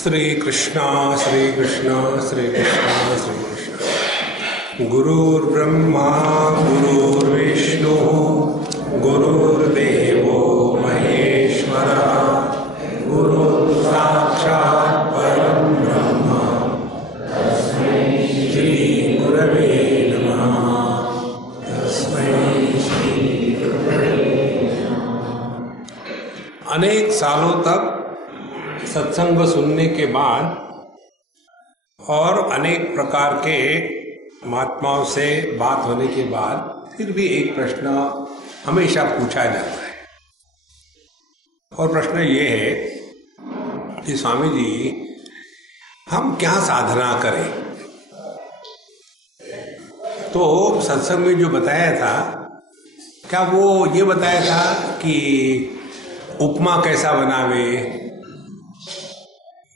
श्री कृष्णा श्री कृष्णा श्री कृष्णा श्री कृष्णा। गुरुर्ब्रह्मा गुरुर्विष्णु गुरुर्देवो महेश्वरः गुरुः साक्षात् परं ब्रह्म तस्मै श्री गुरवे नमः। तस्मै श्री गुरवे नमः। अनेक सालों तक सत्संग सुनने के बाद और अनेक प्रकार के महात्माओं से बात होने के बाद फिर भी एक प्रश्न हमेशा पूछा जाता है, और प्रश्न ये है कि स्वामी जी, हम क्या साधना करें? तो सत्संग में जो बताया था, क्या वो ये बताया था कि उपमा कैसा बनावे,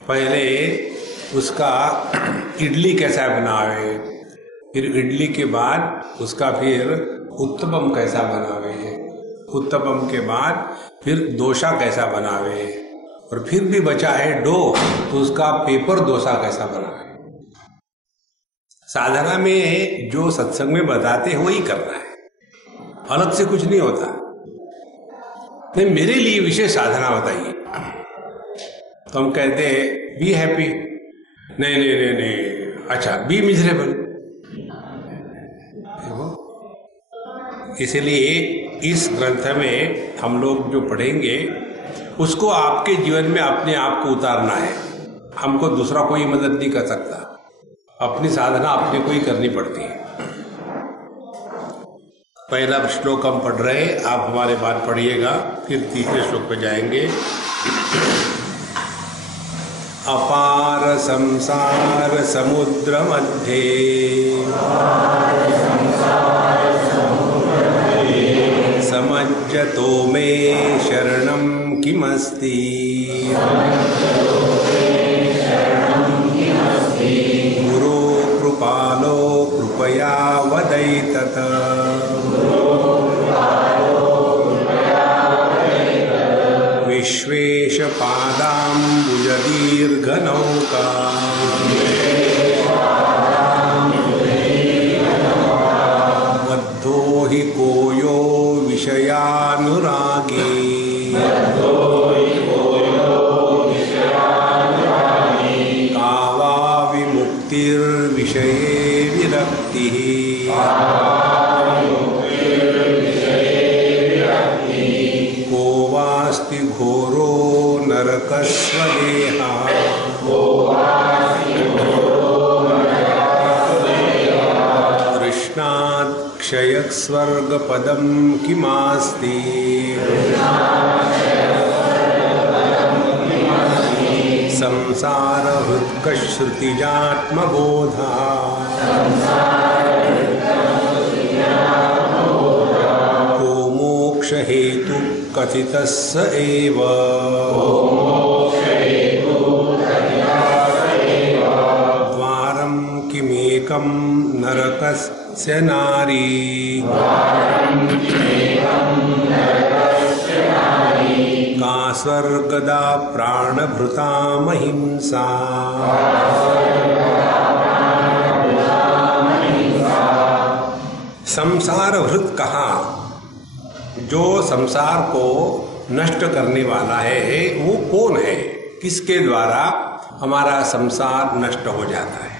पहले उसका इडली कैसा बनावे, फिर इडली के बाद उसका फिर उत्तपम कैसा बनावे, उत्तपम के बाद फिर डोसा कैसा बनावे, और फिर भी बचा है डो तो उसका पेपर डोसा कैसा बनावे। साधना में जो सत्संग में बताते हैं वही करना है, अलग से कुछ नहीं होता। नहीं, मेरे लिए विशेष साधना बताइए। तो हम कहते हैं बी हैप्पी, नहीं नहीं नहीं नहीं, अच्छा बी मिजरेबल। इसलिए इस ग्रंथ में हम लोग जो पढ़ेंगे उसको आपके जीवन में अपने आप को उतारना है। हमको दूसरा कोई मदद नहीं कर सकता, अपनी साधना अपने को ही करनी पड़ती है। पहला श्लोक हम पढ़ रहे, आप हमारे बाद पढ़िएगा, फिर तीसरे श्लोक पे जाएंगे। अपार संसार समुद्र मध्ये समज्जतो मे शरणं किमस्ति गुरो कृपालो कृपया वदैतत। विश्वेश पादाम्बुजदीर्घनौका बद्धो हि कोयो विषयानुरागी का वा विमुक्तिर्विषये विरक्तिः। को वास्ति घोरो नरकस्वदेहा तृष्णात् क्षयस्वर्गपदं किमास्ति। संसारहृत्कश्रुतिजात्मबोधा को मोक्षहेतु कथितस्स एव। द्वारं किमेकं नरकस्य नारी का स्वर्गदा प्राणभृतामहिंसा। संसार भृत कहा, जो संसार को नष्ट करने वाला है वो कौन है, किसके द्वारा हमारा संसार नष्ट हो जाता है।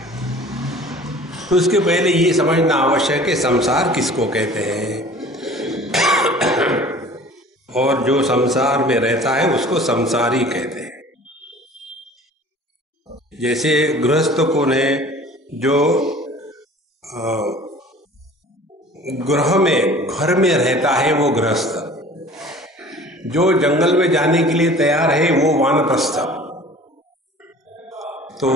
तो उसके पहले ये समझना आवश्यक है संसार किसको कहते हैं, और जो संसार में रहता है उसको संसारी कहते हैं। जैसे गृहस्थ कौन है, जो गृह में घर में रहता है वो गृहस्थ, जो जंगल में जाने के लिए तैयार है वो वानप्रस्थ। तो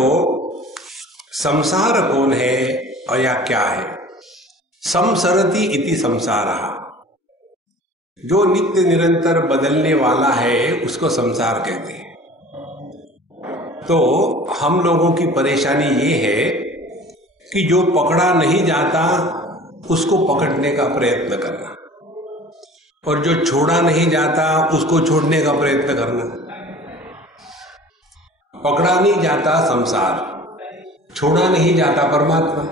संसार कौन है और या क्या है? संसरति इति संसारः, जो नित्य निरंतर बदलने वाला है उसको संसार कहते हैं। तो हम लोगों की परेशानी ये है कि जो पकड़ा नहीं जाता उसको पकड़ने का प्रयत्न करना, और जो छोड़ा नहीं जाता उसको छोड़ने का प्रयत्न करना। पकड़ा नहीं जाता संसार, छोड़ा नहीं जाता परमात्मा।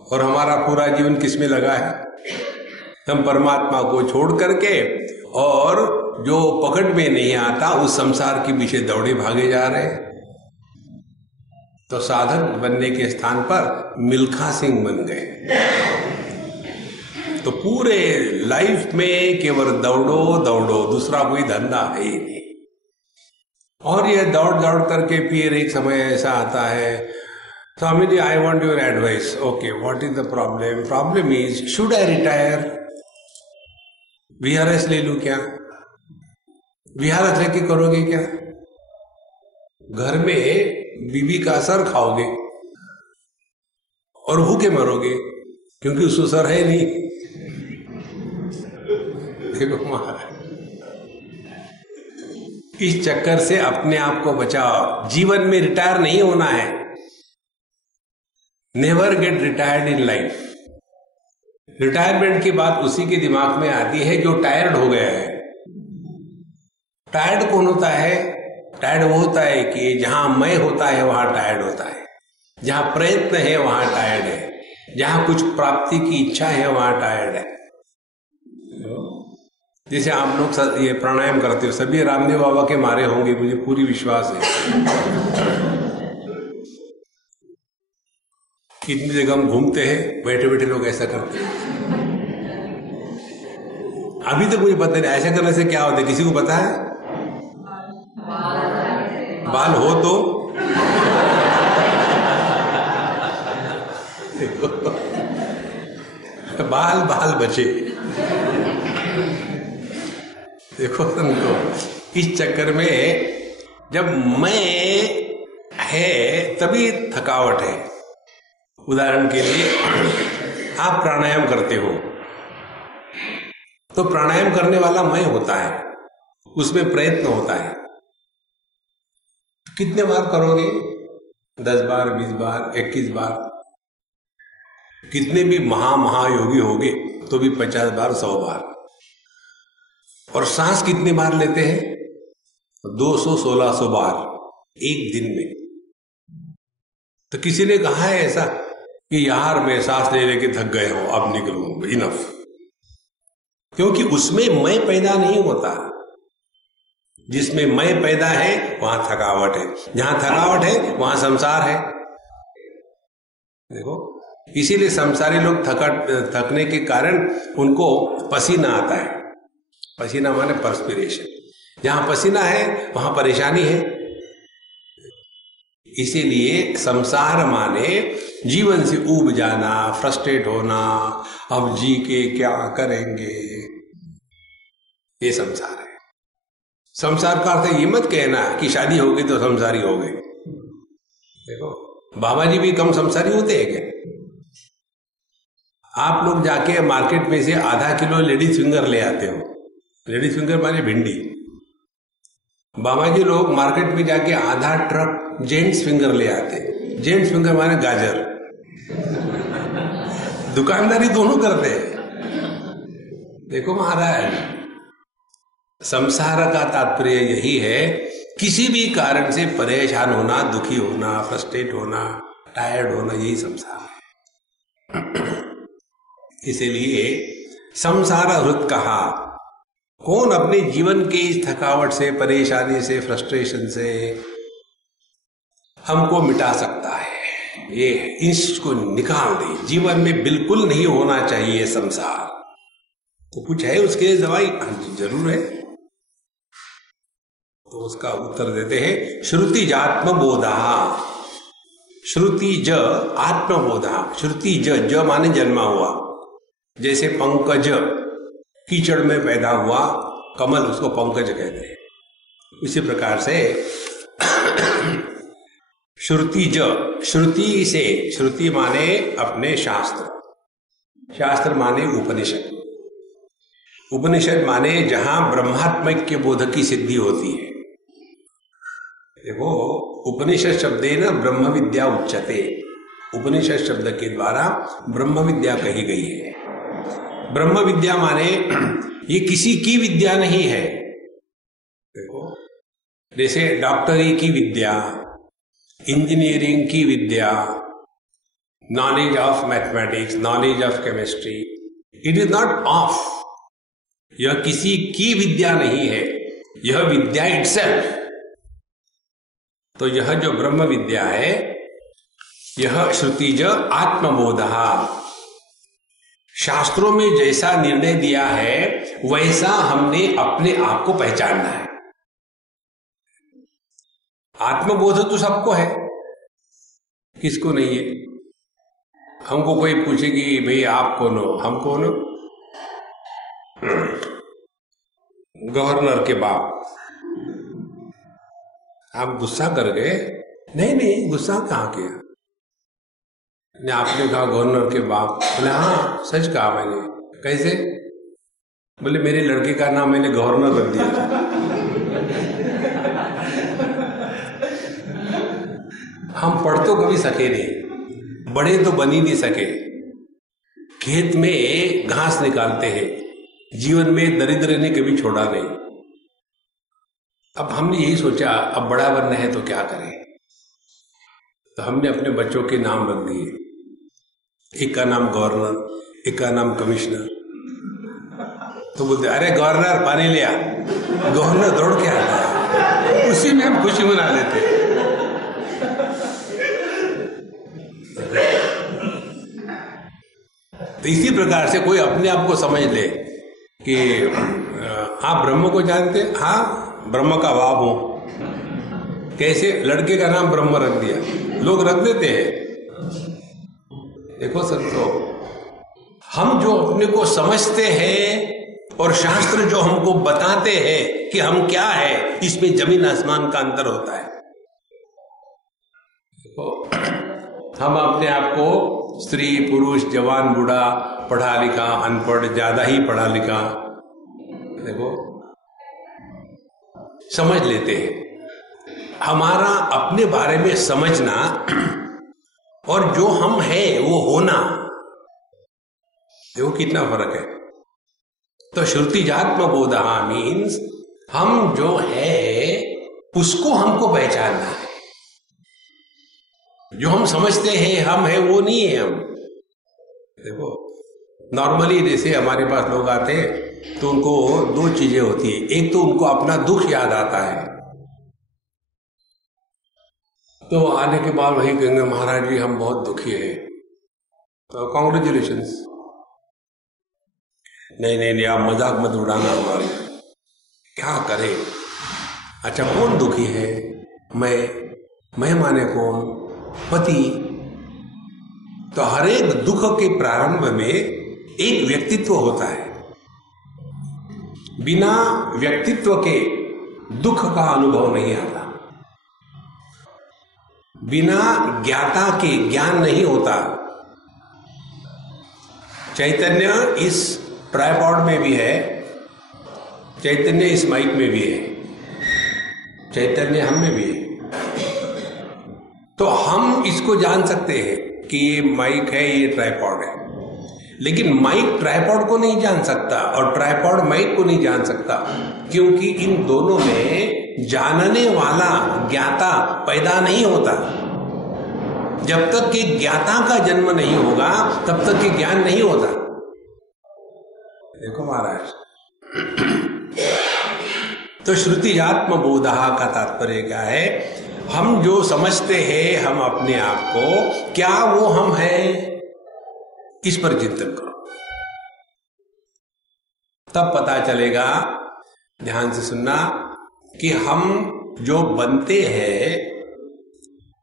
और हमारा पूरा जीवन किसमें लगा है? हम परमात्मा को छोड़ करके और जो पकड़ में नहीं आता उस संसार के पीछे दौड़े भागे जा रहे हैं। तो साधक बनने के स्थान पर मिल्खा सिंह बन गए। तो पूरे लाइफ में केवल दौड़ो दौड़ो, दूसरा कोई धंधा है ही नहीं। और ये दौड़ दौड़ करके फिर एक समय ऐसा आता है, Swami ji I want your advice. Okay, what is the problem? Problem is should I retire? VRS ले लूं क्या? VRS लेके करोगे क्या? घर में बीबी का सर खाओगे और भूखे मरोगे, क्योंकि उसको सर है नहीं। देखो महाराज, इस चक्कर से अपने आप को बचाओ। जीवन में रिटायर नहीं होना है। Never get retired in life. Retirement की बात उसी के दिमाग में आती है जो टायर्ड हो गया है। टायर्ड कौन होता है? टायर्ड वो होता है कि जहां मैं होता है वहां टायर्ड होता है, जहां प्रयत्न है वहां टायर्ड है, जहां कुछ प्राप्ति की इच्छा है वहां टायर्ड है। जैसे आप लोग ये प्राणायाम करते हो, सभी रामदेव बाबा के मारे होंगे, मुझे पूरी विश्वास है। कितनी जगह हम घूमते हैं, बैठे बैठे लोग ऐसा करते हैं। अभी तक मुझे पता नहीं ऐसा करने से क्या होता है, किसी को पता है? बाल हो तो बाल बाल बचे। देखो संतो, इस चक्कर में जब मैं है तभी थकावट है। उदाहरण के लिए आप प्राणायाम करते हो तो प्राणायाम करने वाला मैं होता है, उसमें प्रयत्न होता है। कितने बार करोगे? 10 बार, 20 बार, 21 बार। कितने भी महायोगी होगे तो भी 50 बार, 100 बार। और सांस कितनी बार लेते हैं? 200-1600 बार एक दिन में। तो किसी ने कहा है ऐसा कि यार मैं सांस ले लेके थक गए हो, अब निकलूं, इनफ। क्योंकि उसमें मैं पैदा नहीं होता। जिसमें मैं पैदा है वहां थकावट है, जहां थकावट है वहां संसार है। देखो, इसीलिए संसारी लोग थकने के कारण उनको पसीना आता है। पसीना माने परस्पिरेशन। जहां पसीना है वहां परेशानी है। इसीलिए संसार माने जीवन से ऊब जाना, फ्रस्ट्रेट होना, अब जी के क्या करेंगे, ये संसार है। संसार का अर्थ ये मत कहना कि शादी होगी तो संसारी हो गए। देखो, बाबा जी भी कम संसारी होते हैं क्या? आप लोग जाके मार्केट में से आधा किलो लेडीज फिंगर ले आते हो। लेडीज फिंगर माने भिंडी। बाबा जी लोग मार्केट में जाके आधा ट्रक जेंट्स फिंगर ले आते। जेंट्स फिंगर माने गाजर। दुकानदारी दोनों करते हैं। देखो महाराज, संसार का तात्पर्य यही है, किसी भी कारण से परेशान होना, दुखी होना, फ्रस्ट्रेट होना, टायर्ड होना, यही संसार है। इसीलिए संसार हृत कहा। कौन अपने जीवन के इस थकावट से, परेशानी से, फ्रस्ट्रेशन से हमको मिटा सकता है? ये इसको निकाल दे। जीवन में बिल्कुल नहीं होना चाहिए संसार। तो कुछ है उसके लिए दवाई? जरूर है। तो उसका उत्तर देते हैं, श्रुति जात्मबोधा। श्रुति ज आत्मबोधा। श्रुति ज माने जन्मा हुआ। जैसे पंकज कीचड़ में पैदा हुआ कमल, उसको पंकज कहते हैं। उसी प्रकार से श्रुति ज, श्रुति से, श्रुति माने अपने शास्त्र, शास्त्र माने उपनिषद, उपनिषद माने जहां ब्रह्मात्मक बोध की सिद्धि होती है। देखो, उपनिषद शब्देन ब्रह्म विद्या उच्यते। उपनिषद शब्द के द्वारा ब्रह्म विद्या कही गई है। ब्रह्म विद्या माने ये किसी की विद्या नहीं है। देखो, जैसे डॉक्टरी की विद्या, इंजीनियरिंग की विद्या, knowledge of mathematics, knowledge of chemistry, it is not off, यह किसी की विद्या नहीं है, यह विद्या इटसेल्फ। तो यह जो ब्रह्म विद्या है, यह श्रुतिज आत्मबोधः, शास्त्रों में जैसा निर्णय दिया है वैसा हमने अपने आप को पहचानना है। आत्मबोध तो सबको है, किसको नहीं है? हमको कोई पूछे कि भाई आप कौन हो, हम कौन हो? गवर्नर के बाप। आप गुस्सा कर गए? नहीं, गुस्सा कहाँ किया? आपने कहा गवर्नर के बाप। बोले हाँ सच कहा मैंने। कैसे? बोले मेरे लड़के का नाम मैंने गवर्नर रख दिया था। हम पढ़ तो कभी सके नहीं, बड़े तो बन ही नहीं सके। खेत में घास निकालते हैं, जीवन में दरिद्र ने कभी छोड़ा नहीं। अब हमने यही सोचा अब बड़ा बनना है तो क्या करें, तो हमने अपने बच्चों के नाम रख दिए। एक का नाम गवर्नर, एक का नाम कमिश्नर। तो बोलते अरे गवर्नर पानी लिया, गवर्नर दौड़ के आता है, उसी में हम खुशी मना लेते। तो इसी प्रकार से कोई अपने आप को समझ ले कि आप ब्रह्म को जानते, हाँ ब्रह्म का बाप हूं। कैसे? लड़के का नाम ब्रह्म रख दिया, लोग रख देते हैं। देखो संतो, हम जो अपने को समझते हैं और शास्त्र जो हमको बताते हैं कि हम क्या है, इसमें जमीन आसमान का अंतर होता है। देखो, हम अपने आप को स्त्री पुरुष जवान बूढ़ा, पढ़ा लिखा अनपढ़, ज्यादा ही पढ़ा लिखा, देखो समझ लेते हैं। हमारा अपने बारे में समझना और जो हम हैं वो होना, देखो कितना फर्क है। तो श्रुतिजात्म बोधः मीन्स हम जो है उसको हमको पहचानना है। जो हम समझते हैं हम है वो नहीं है हम। देखो नॉर्मली जैसे हमारे पास लोग आते हैं तो उनको दो चीजें होती है, एक तो उनको अपना दुख याद आता है, तो आने के बाद वही कहेंगे महाराज जी हम बहुत दुखी है, तो कॉन्ग्रेचुलेशंस। नहीं आप मजाक मत उड़ाना हमारे, क्या करें। अच्छा कौन दुखी है? मैं माने कौन? पति। तो हर एक दुख के प्रारंभ में एक व्यक्तित्व होता है, बिना व्यक्तित्व के दुख का अनुभव नहीं आता, बिना ज्ञाता के ज्ञान नहीं होता। चैतन्य इस ट्राइपॉड में भी है, चैतन्य इस माइक में भी है, चैतन्य हम में भी है। तो हम इसको जान सकते हैं कि ये माइक है, ये ट्राइपॉड है, लेकिन माइक ट्राइपॉड को नहीं जान सकता और ट्राइपॉड माइक को नहीं जान सकता, क्योंकि इन दोनों में जानने वाला ज्ञाता पैदा नहीं होता। जब तक कि ज्ञाता का जन्म नहीं होगा तब तक कि ज्ञान नहीं होता। देखो महाराज, तो श्रुतिजात्म बोधः का तात्पर्य क्या है? हम जो समझते हैं हम अपने आप को, क्या वो हम हैं? इस पर चिंतन करो, तब पता चलेगा। ध्यान से सुनना कि हम जो बनते हैं,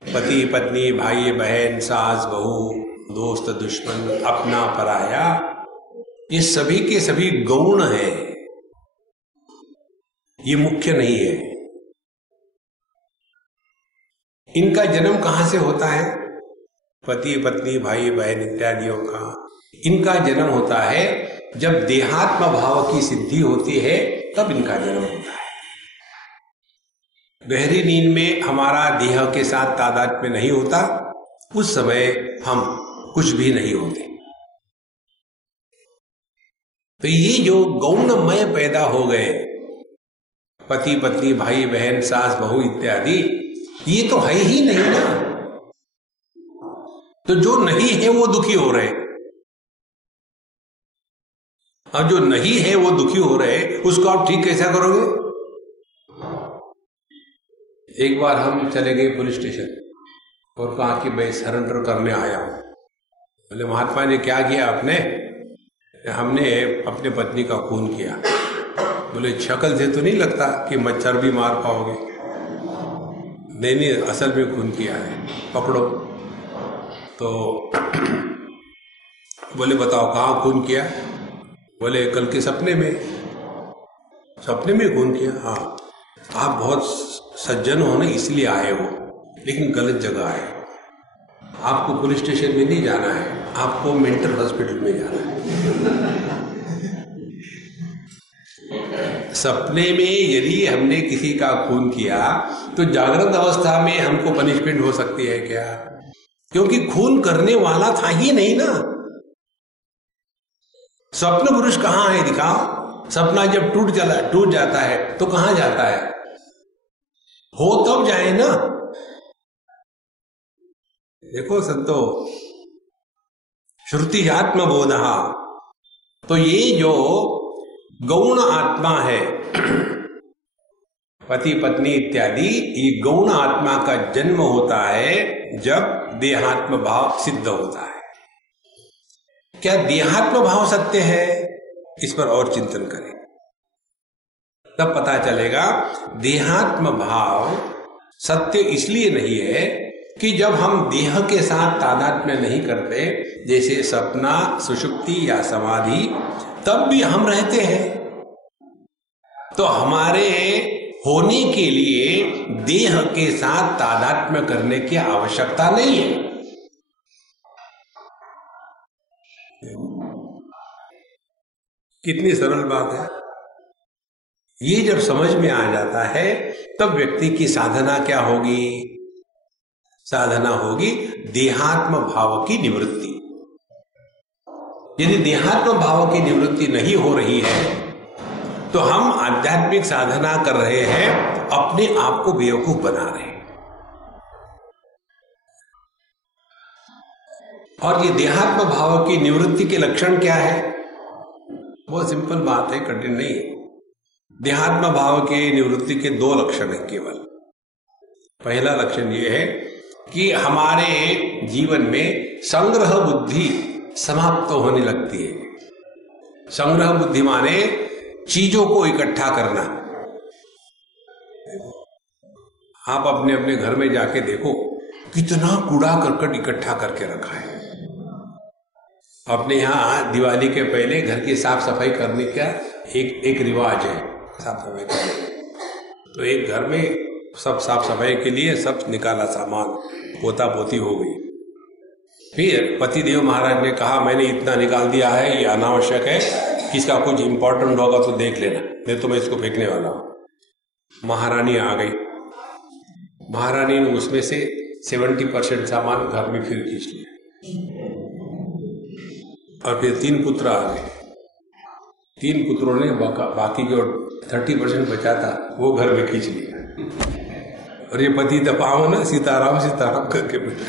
पति पत्नी भाई बहन सास बहू दोस्त दुश्मन अपना पराया, ये सभी के सभी गौण हैं, ये मुख्य नहीं है। इनका जन्म कहां से होता है? पति पत्नी भाई बहन इत्यादियों का इनका जन्म होता है जब देहात्म भाव की सिद्धि होती है, तब इनका जन्म होता है। गहरी नींद में हमारा देह के साथ तादात्म्य नहीं होता, उस समय हम कुछ भी नहीं होते। तो ये जो गौणमय पैदा हो गए, पति पत्नी भाई बहन सास बहू इत्यादि, ये तो है ही नहीं ना। तो जो नहीं है वो दुखी हो रहे, और जो नहीं है वो दुखी हो रहे, उसको आप ठीक कैसा करोगे? एक बार हम चले गए पुलिस स्टेशन और कहा कि मैं सरेंडर करने आया हूं। बोले महात्मा जी क्या किया आपने? हमने अपने पत्नी का खून किया। बोले शक्ल से तो नहीं लगता कि मच्छर भी मार पाओगे। नहीं, असल में खून किया है, पकड़ो। तो बोले बताओ कहाँ खून किया? बोले कल के सपने में। सपने में खून किया? हाँ। आप बहुत सज्जन हो ना, इसलिए आए हो, लेकिन गलत जगह आए। आपको पुलिस स्टेशन में नहीं जाना है, आपको मेंटल हॉस्पिटल में जाना है। सपने में यदि हमने किसी का खून किया तो जागृत अवस्था में हमको पनिशमेंट हो सकती है क्या? क्योंकि खून करने वाला था ही नहीं ना। स्वप्न पुरुष कहाँ है दिखाओ। सपना जब टूट जाता है तो कहां जाता है? हो तब जाए ना। देखो संतो, श्रुतिजात्म बोधा, तो ये जो गौण आत्मा है, पति पत्नी इत्यादि, ये गौण आत्मा का जन्म होता है जब देहात्म भाव सिद्ध होता है। क्या देहात्म भाव सत्य है? इस पर और चिंतन करें, तब पता चलेगा। देहात्म भाव सत्य इसलिए नहीं है कि जब हम देह के साथ तादात्म्य नहीं करते, जैसे सपना, सुषुप्ति या समाधि, तब भी हम रहते हैं। तो हमारे होने के लिए देह के साथ तादात्म्य करने की आवश्यकता नहीं है। कितनी सरल बात है। ये जब समझ में आ जाता है तब व्यक्ति की साधना क्या होगी? साधना होगी देहात्म भाव की निवृत्ति। यदि देहात्म भाव की निवृत्ति नहीं हो रही है तो हम आध्यात्मिक साधना कर रहे हैं, अपने आप को बेवकूफ बना रहे हैं। और ये देहात्म भाव की निवृत्ति के लक्षण क्या है? बहुत सिंपल बात है, कठिन नहीं है। देहात्म भाव के निवृत्ति के दो लक्षण हैं केवल। पहला लक्षण यह है कि हमारे जीवन में संग्रह बुद्धि समाप्त होने लगती है। संग्रह बुद्धि माने चीजों को इकट्ठा करना। आप अपने अपने घर में जाके देखो कितना कूड़ा करकट इकट्ठा करके रखा है। अपने यहाँ दिवाली के पहले घर की साफ सफाई करने का एक रिवाज है, साफ सफाई करने। तो एक घर में सब साफ सफाई के लिए सब निकाला सामान, पोता पोती हो गई। फिर पतिदेव महाराज ने कहा मैंने इतना निकाल दिया है, ये अनावश्यक है, किसका कुछ इंपॉर्टेंट होगा तो देख लेना, नहीं तो मैं इसको फेंकने वाला हूं। महारानी आ गई। महारानी ने उसमें से 70% सामान घर में फिर खींच लिया। और फिर 3 पुत्र आ गए। 3 पुत्रों ने बाकी जो 30% बचा था वो घर में खींच लिया। और ये पति दबाव ना सीताराम सीताराम करके बैठे।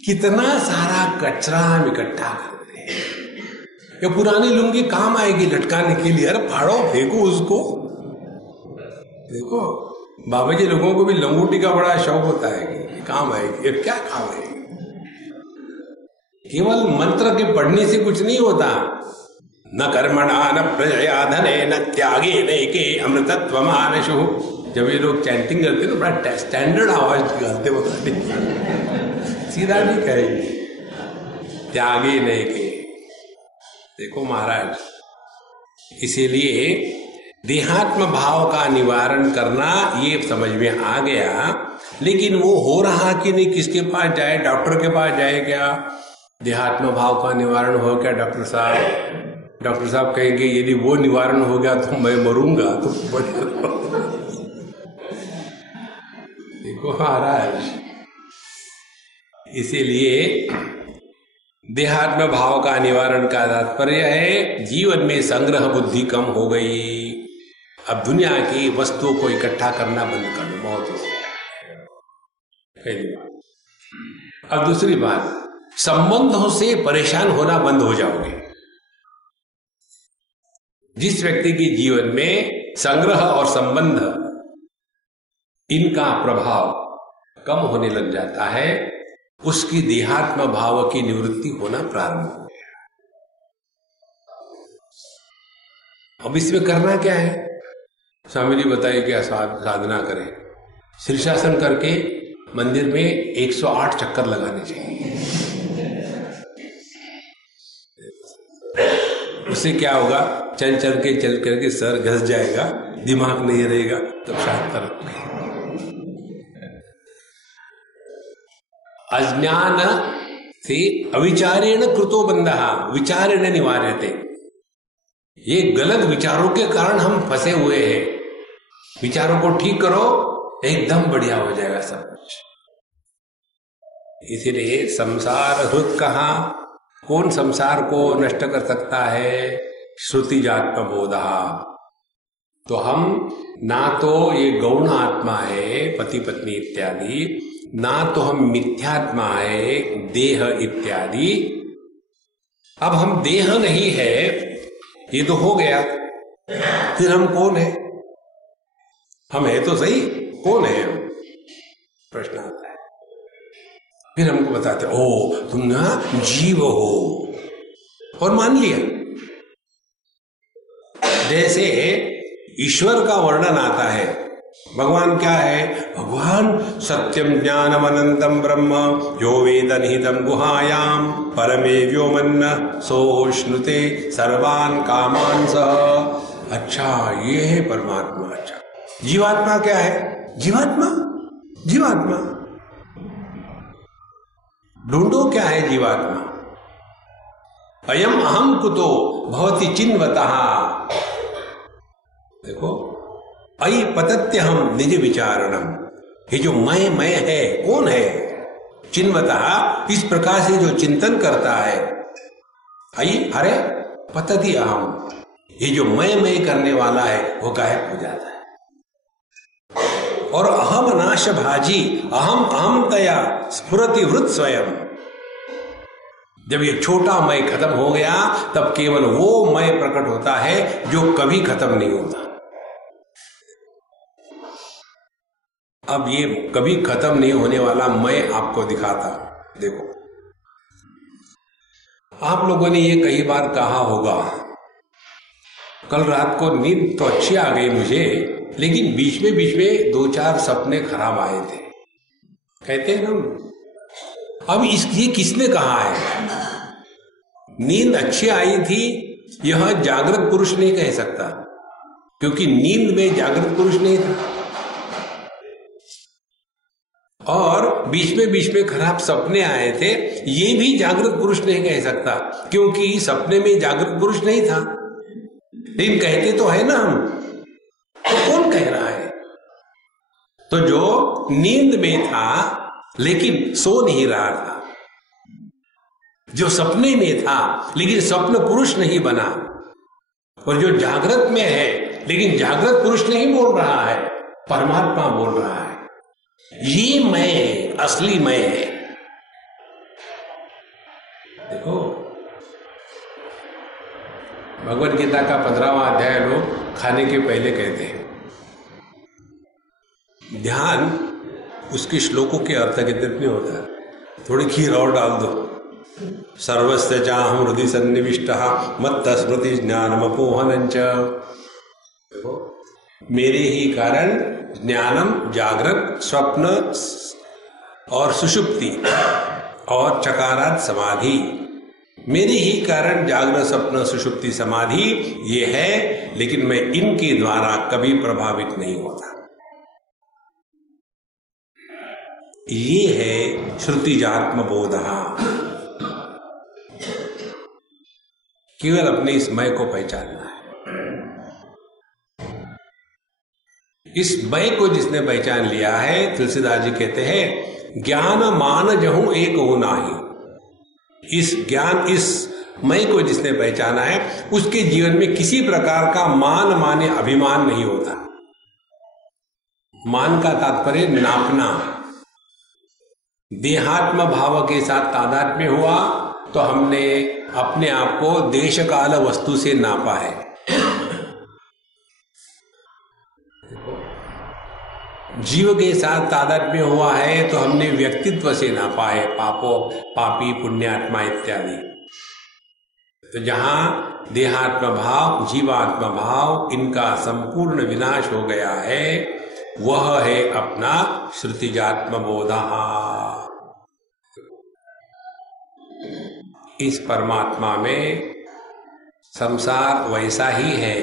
कितना सारा कचरा हम इकट्ठा कर रहे हैं। ये पुरानी लुंगी काम आएगी लटकाने के लिए, अरे फाड़ो फेंको उसको। देखो बाबा जी लोगों को भी लंगोटी का बड़ा शौक होता है कि काम आएगी। अब क्या काम आएगी? केवल मंत्र के पढ़ने से कुछ नहीं होता। न कर्मणा न प्रजया धने न त्यागे नैके अमृतत्व मानशु। जब ये लोग चैंटिंग करते ना बड़ा स्टैंडर्ड आवाज निकालते, बताते सीधा नहीं कहेंगे त्यागे नैके। देखो महाराज, इसीलिए देहात्म भाव का निवारण करना ये समझ में आ गया, लेकिन वो हो रहा कि नहीं, किसके पास जाए? डॉक्टर के पास जाए क्या? देहात्म भाव का निवारण हो क्या डॉक्टर साहब? डॉक्टर साहब कहेंगे यदि वो निवारण हो गया तो मैं मरूंगा। तो देखो महाराज, इसीलिए देहात्म भाव का निवारण का तात्पर्य है जीवन में संग्रह बुद्धि कम हो गई। अब दुनिया की वस्तुओं को इकट्ठा करना बंद कर दो, बहुत हो गया। पहली बात। अब दूसरी बात, संबंधों से परेशान होना बंद हो जाओगे। जिस व्यक्ति के जीवन में संग्रह और संबंध इनका प्रभाव कम होने लग जाता है, उसकी देहात्म भाव की निवृत्ति होना प्रारंभ हो गया। अब इसमें करना क्या है? स्वामी जी बताइए क्या साधना करें। शीर्षासन करके मंदिर में 108 चक्कर लगाने चाहिए। उससे क्या होगा? चल करके सर घस जाएगा, दिमाग नहीं रहेगा, तब शांत रहोगे। अज्ञान से अविचारेण कृतो बंधः विचारेण निवार्यते। ये गलत विचारों के कारण हम फंसे हुए हैं। विचारों को ठीक करो, एकदम बढ़िया हो जाएगा सब कुछ। इसीलिए संसार हृत कहाँ, कौन संसार को नष्ट कर सकता है? श्रुति जात्म बोधा। तो हम ना तो ये गौण आत्मा है पति पत्नी इत्यादि, ना तो हम मिथ्यात्मा है देह इत्यादि। अब हम देह नहीं है, ये तो हो गया, फिर हम कौन है? हम है तो सही, कौन है हम? प्रश्न आता है। फिर हमको बताते ओ तुम ना जीव हो, और मान लिया। जैसे ईश्वर का वर्णन आता है, भगवान क्या है? भगवान सत्यम ज्ञानम अनंतम ब्रह्म यो वेद निहितम गुहायाम परमे व्योमन्न सोष्णुते सर्वान कामान सह। अच्छा, ये है परमात्मा। अच्छा, जीवात्मा क्या है? जीवात्मा ढूंढो क्या है जीवात्मा। अयम अहम कुतो भवति चिन्वतः। देखो, अयि पतत्यहम निज विचारणम। ये जो मैं है, कौन है? चिन्वतः, इस प्रकार से जो चिंतन करता है। अयि अरे पतति अहम, ये जो मैं करने वाला है वो गायब हो जाता है। और अहम नाश भाजी अहम तया स्फुरति वृत स्वयं। जब ये छोटा मैं खत्म हो गया, तब केवल वो मैं प्रकट होता है जो कभी खत्म नहीं होता। अब ये कभी खत्म नहीं होने वाला मैं आपको दिखाता। देखो, आप लोगों ने ये कई बार कहा होगा, कल रात को नींद तो अच्छी आ गई मुझे, लेकिन बीच में 2-4 सपने खराब आए थे, कहते हैं ना। अब ये किसने कहा है? नींद अच्छी आई थी, यह जागृत पुरुष नहीं कह सकता, क्योंकि नींद में जागृत पुरुष नहीं था। और बीच में खराब सपने आए थे, ये भी जागृत पुरुष नहीं कह सकता, क्योंकि सपने में जागृत पुरुष नहीं था। लेकिन कहते तो है ना हम, तो कौन कह रहा है? तो जो नींद में था लेकिन सो नहीं रहा था, जो सपने में था लेकिन स्वप्न पुरुष नहीं बना, और जो जागृत में है लेकिन जागृत पुरुष नहीं बोल रहा है, परमात्मा बोल रहा है। ये मैं, असली मैं है। देखो, भगवद गीता का 15वां अध्याय लोग खाने के पहले कहते हैं। ध्यान उसके श्लोकों के अर्थ कितने नहीं होता है, थोड़ी खीर और डाल दो। सर्वस्य चाहं हृदि सन्निविष्टः मत्त स्मृति ज्ञानमपोहनञ्च। मेरे ही कारण ज्ञानम, जागृत, स्वप्न और सुषुप्ति और चकारात समाधि, मेरे ही कारण जागृत, स्वप्न, सुषुप्ति, समाधि ये है, लेकिन मैं इनके द्वारा कभी प्रभावित नहीं होता। ये है श्रुतिजात्म बोधः। केवल अपने इस मैं को पहचानना है। इस मैं को जिसने पहचान लिया है, तुलसीदास जी कहते हैं, ज्ञान मान जहूं एक हो नाही। इस ज्ञान, इस मैं को जिसने पहचाना है उसके जीवन में किसी प्रकार का मान माने अभिमान नहीं होता। मान का तात्पर्य नापना। देहात्म भाव के साथ तादात्म्य हुआ तो हमने अपने आप को देश काल वस्तु से नापा है। जीव के साथ तादात्म्य हुआ है तो हमने व्यक्तित्व से नापा है, पापी पुण्यात्मा इत्यादि। तो जहां देहात्म भाव जीवात्म भाव इनका संपूर्ण विनाश हो गया है वह है अपना श्रुतिजात्म बोधा। इस परमात्मा में संसार वैसा ही है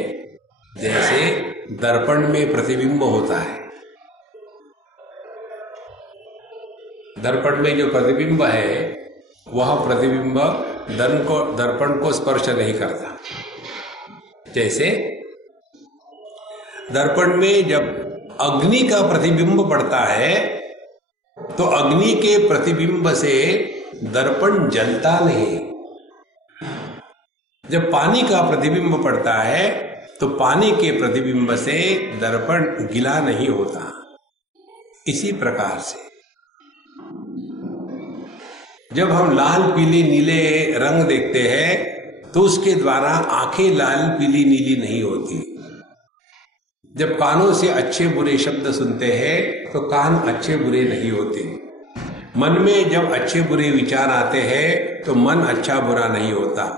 जैसे दर्पण में प्रतिबिंब होता है। दर्पण में जो प्रतिबिंब है वह प्रतिबिंब दर्पण को स्पर्श नहीं करता। जैसे दर्पण में जब अग्नि का प्रतिबिंब पड़ता है तो अग्नि के प्रतिबिंब से दर्पण जलता नहीं। जब पानी का प्रतिबिंब पड़ता है तो पानी के प्रतिबिंब से दर्पण गीला नहीं होता। इसी प्रकार से जब हम लाल पीले नीले रंग देखते हैं तो उसके द्वारा आंखें लाल पीली नीली नहीं होती। जब कानों से अच्छे बुरे शब्द सुनते हैं तो कान अच्छे बुरे नहीं होते। मन में जब अच्छे बुरे विचार आते हैं तो मन अच्छा बुरा नहीं होता।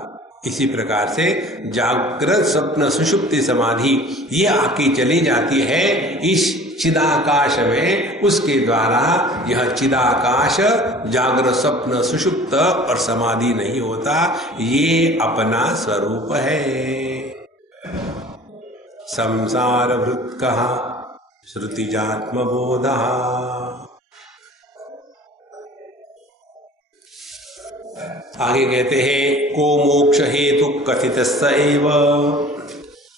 इसी प्रकार से जागृत स्वप्न सुषुप्ति समाधि ये आके चली जाती है इस चिदाकाश में। उसके द्वारा यह चिदाकाश जागृत स्वप्न सुषुप्त और समाधि नहीं होता, ये अपना स्वरूप है। संसार वृत्कः श्रुतिजात्म बोधः। आगे कहते हैं को मोक्ष हेतु कथितस्य एव।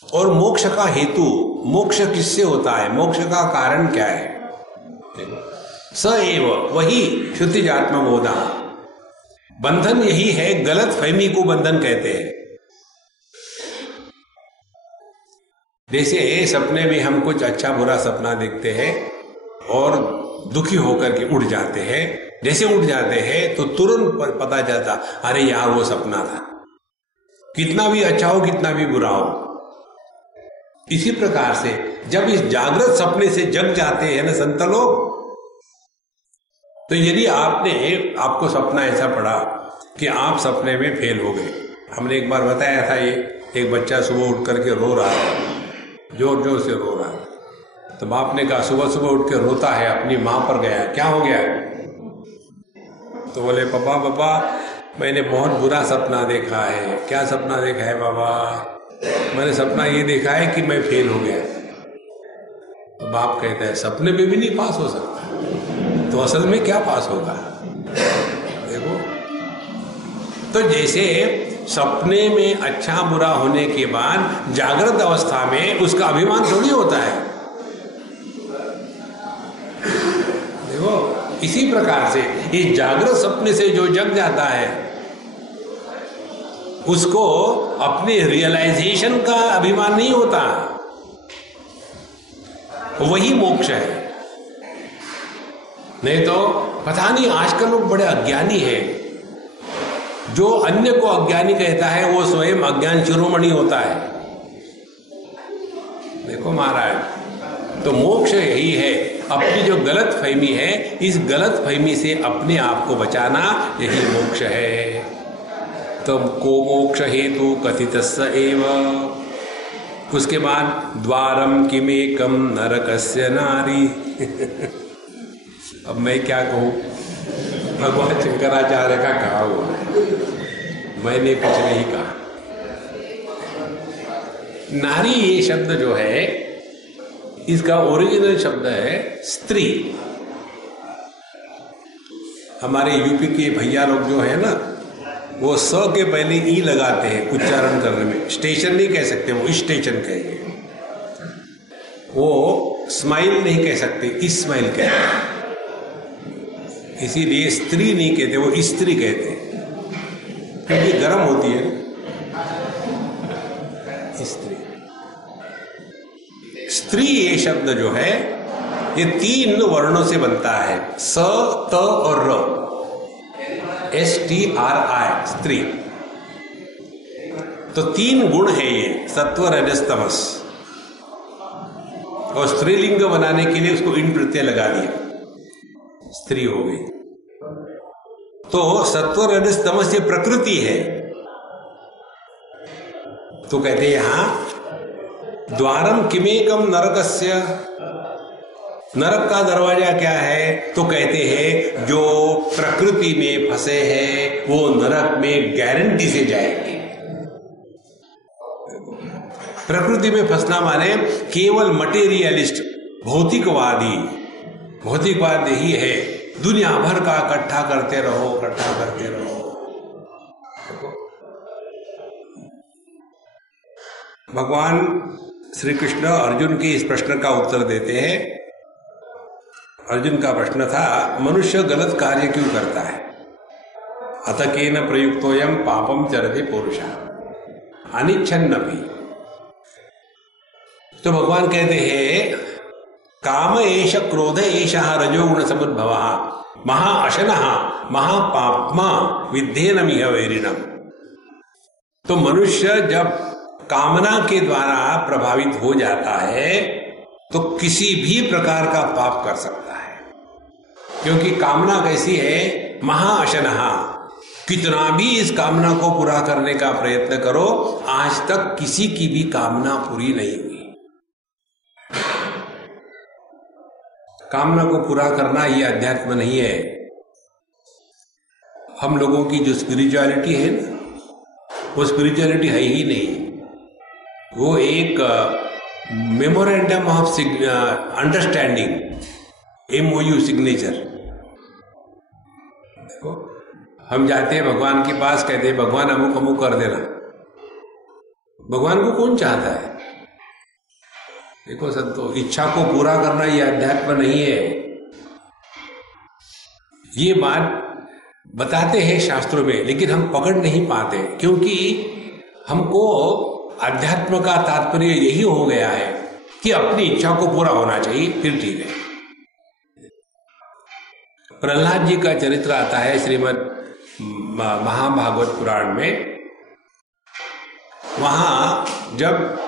और मोक्ष का हेतु, मोक्ष किससे होता है, मोक्ष का कारण क्या है? स एव वही श्रुतिजात्म बोधा। बंधन यही है, गलत फहमी को बंधन कहते हैं। जैसे सपने में हम कुछ अच्छा बुरा सपना देखते हैं और दुखी होकर के उठ जाते हैं। जैसे उठ जाते हैं तो तुरंत पता चलता अरे यार वो सपना था, कितना भी अच्छा हो कितना भी बुरा हो। इसी प्रकार से जब इस जागृत सपने से जग जाते हैं ना संत लोग, तो यदि आपको सपना ऐसा पड़ा कि आप सपने में फेल हो गए। हमने एक बार बताया था, ये एक बच्चा सुबह उठ करके रो रहा था, जोर जोर से रो रहा था। तो बाप ने कहा सुबह सुबह उठ के रोता है, अपनी माँ पर गया, क्या हो गया? तो बोले पापा मैंने बहुत बुरा सपना देखा है। क्या सपना देखा है बाबा? मैंने सपना ये देखा है कि मैं फेल हो गया। तो बाप कहता है सपने में भी नहीं पास हो सकता, तो असल में क्या पास होगा? देखो, तो जैसे सपने में अच्छा बुरा होने के बाद जागृत अवस्था में उसका अभिमान थोड़ी होता है। देखो, इसी प्रकार से इस जागृत सपने से जो जग जाता है उसको अपने रियलाइजेशन का अभिमान नहीं होता, वही मोक्ष है। नहीं तो पता नहीं आजकल लोग बड़े अज्ञानी हैं। जो अन्य को अज्ञानी कहता है वो स्वयं अज्ञान शिरोमणि होता है। देखो महाराज, तो मोक्ष यही है, अपनी जो गलत फहमी है इस गलत फहमी से अपने आप को बचाना, यही मोक्ष है। तो को मोक्ष हेतु कथितस्य एव। उसके बाद द्वारम किमेकम नरकस्य नारी। अब मैं क्या कहूँ, भगवान शंकराचार्य का कहा हुआ है, मैंने कुछ नहीं कहा। नारी ये शब्द जो है इसका ओरिजिनल शब्द है स्त्री। हमारे यूपी के भैया लोग जो है ना, वो स के पहले ई लगाते हैं उच्चारण करने में। स्टेशन नहीं कह सकते, वो स्टेशन कहेंगे। वो स्माइल नहीं कह सकते, स्माइल कहते हैं। इसीलिए स्त्री नहीं कहते, वो स्त्री कहते हैं। क्योंकि गर्म होती है स्त्री। स्त्री ये शब्द जो है ये 3 वर्णों से बनता है, स, त और र। STRI, स्त्री। तो 3 गुण है ये, सत्व, रजस, तमस। और स्त्रीलिंग बनाने के लिए उसको इन प्रत्यय लगा दिया, स्त्री हो गई। तो सत्व, रजस, तमस ये प्रकृति है। तो कहते हैं यहां द्वारम किमेकम नरकस्य, नरक का दरवाजा क्या है? तो कहते हैं जो प्रकृति में फंसे हैं वो नरक में गारंटी से जाएंगे। प्रकृति में फंसना माने केवल मटेरियलिस्ट, भौतिकवादी। भौतिकवाद यही है, दुनिया भर का इकट्ठा करते रहो, इकट्ठा करते रहो। भगवान श्री कृष्ण अर्जुन के इस प्रश्न का उत्तर देते हैं। अर्जुन का प्रश्न था, मनुष्य गलत कार्य क्यों करता है? अत केन प्रयुक्तोयम पापम चरति पुरुषः अनिच्छन्नपि। तो भगवान कहते हैं, काम एष क्रोध एषः रजोगुण समुद्भवः महाअशनः महापाप्मा विद्धेनमिह वैरिणम्। तो मनुष्य जब कामना के द्वारा प्रभावित हो जाता है तो किसी भी प्रकार का पाप कर सकता है, क्योंकि कामना कैसी है? महाअशनः। कितना भी इस कामना को पूरा करने का प्रयत्न करो, आज तक किसी की भी कामना पूरी नहीं हुई। कामना को पूरा करना ये अध्यात्म नहीं है। हम लोगों की जो स्पिरिचुअलिटी है ना, वो स्पिरिचुअलिटी है ही नहीं। वो एक memorandum of understanding, MOU signature. देखो, हम जाते हैं भगवान के पास, कहते हैं भगवान अमुक अमुक कर देना। भगवान को कौन चाहता है? देखो संतो, इच्छा को पूरा करना ये अध्यात्म नहीं है। ये बात बताते हैं शास्त्रों में, लेकिन हम पकड़ नहीं पाते, क्योंकि हमको अध्यात्म का तात्पर्य यही हो गया है कि अपनी इच्छा को पूरा होना चाहिए, फिर ठीक है। प्रहलाद जी का चरित्र आता है श्रीमद् महाभागवत पुराण में। वहां जब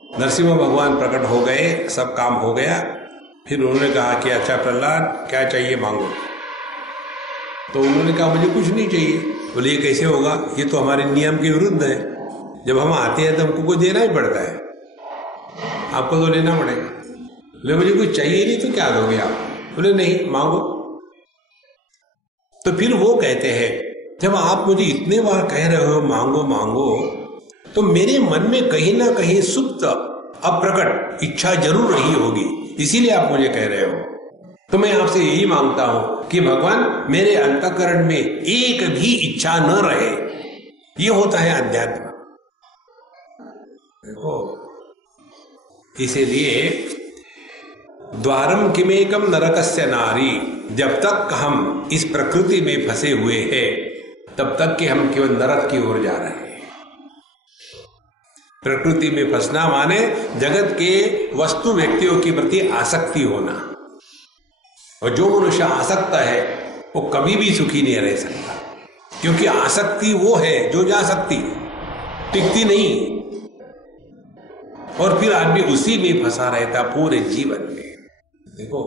नरसिंह भगवान प्रकट हो गए, सब काम हो गया, फिर उन्होंने कहा कि अच्छा प्रहलाद क्या चाहिए मांगो। तो उन्होंने कहा मुझे कुछ नहीं चाहिए। बोले ये कैसे होगा? ये तो हमारे नियम के विरुद्ध है। जब हम आते हैं तो हमको कुछ देना ही पड़ता है, आपको तो लेना पड़ेगा। बोले मुझे कुछ चाहिए नहीं तो क्या दोगे आप? बोले नहीं, मांगो। तो फिर वो कहते हैं, जब आप मुझे इतने बार कह रहे हो मांगो मांगो, तो मेरे मन में कहीं ना कहीं सुप्त अप्रकट इच्छा जरूर रही होगी, इसीलिए आप मुझे कह रहे हो। तो मैं आपसे यही मांगता हूं कि भगवान मेरे अंतःकरण में एक भी इच्छा न रहे। ये होता है अध्यात्म। देखो, इसीलिए द्वारम किमेकम नरकस्य नारी, जब तक हम इस प्रकृति में फंसे हुए हैं तब तक कि हम केवल नरक की ओर जा रहे हैं। प्रकृति में फंसना माने जगत के वस्तु व्यक्तियों के प्रति आसक्ति होना, और जो मनुष्य आसक्त है वो कभी भी सुखी नहीं रह सकता, क्योंकि आसक्ति वो है जो जा सकती, टिकती नहीं, और फिर आदमी उसी में फंसा रहता पूरे जीवन में। देखो,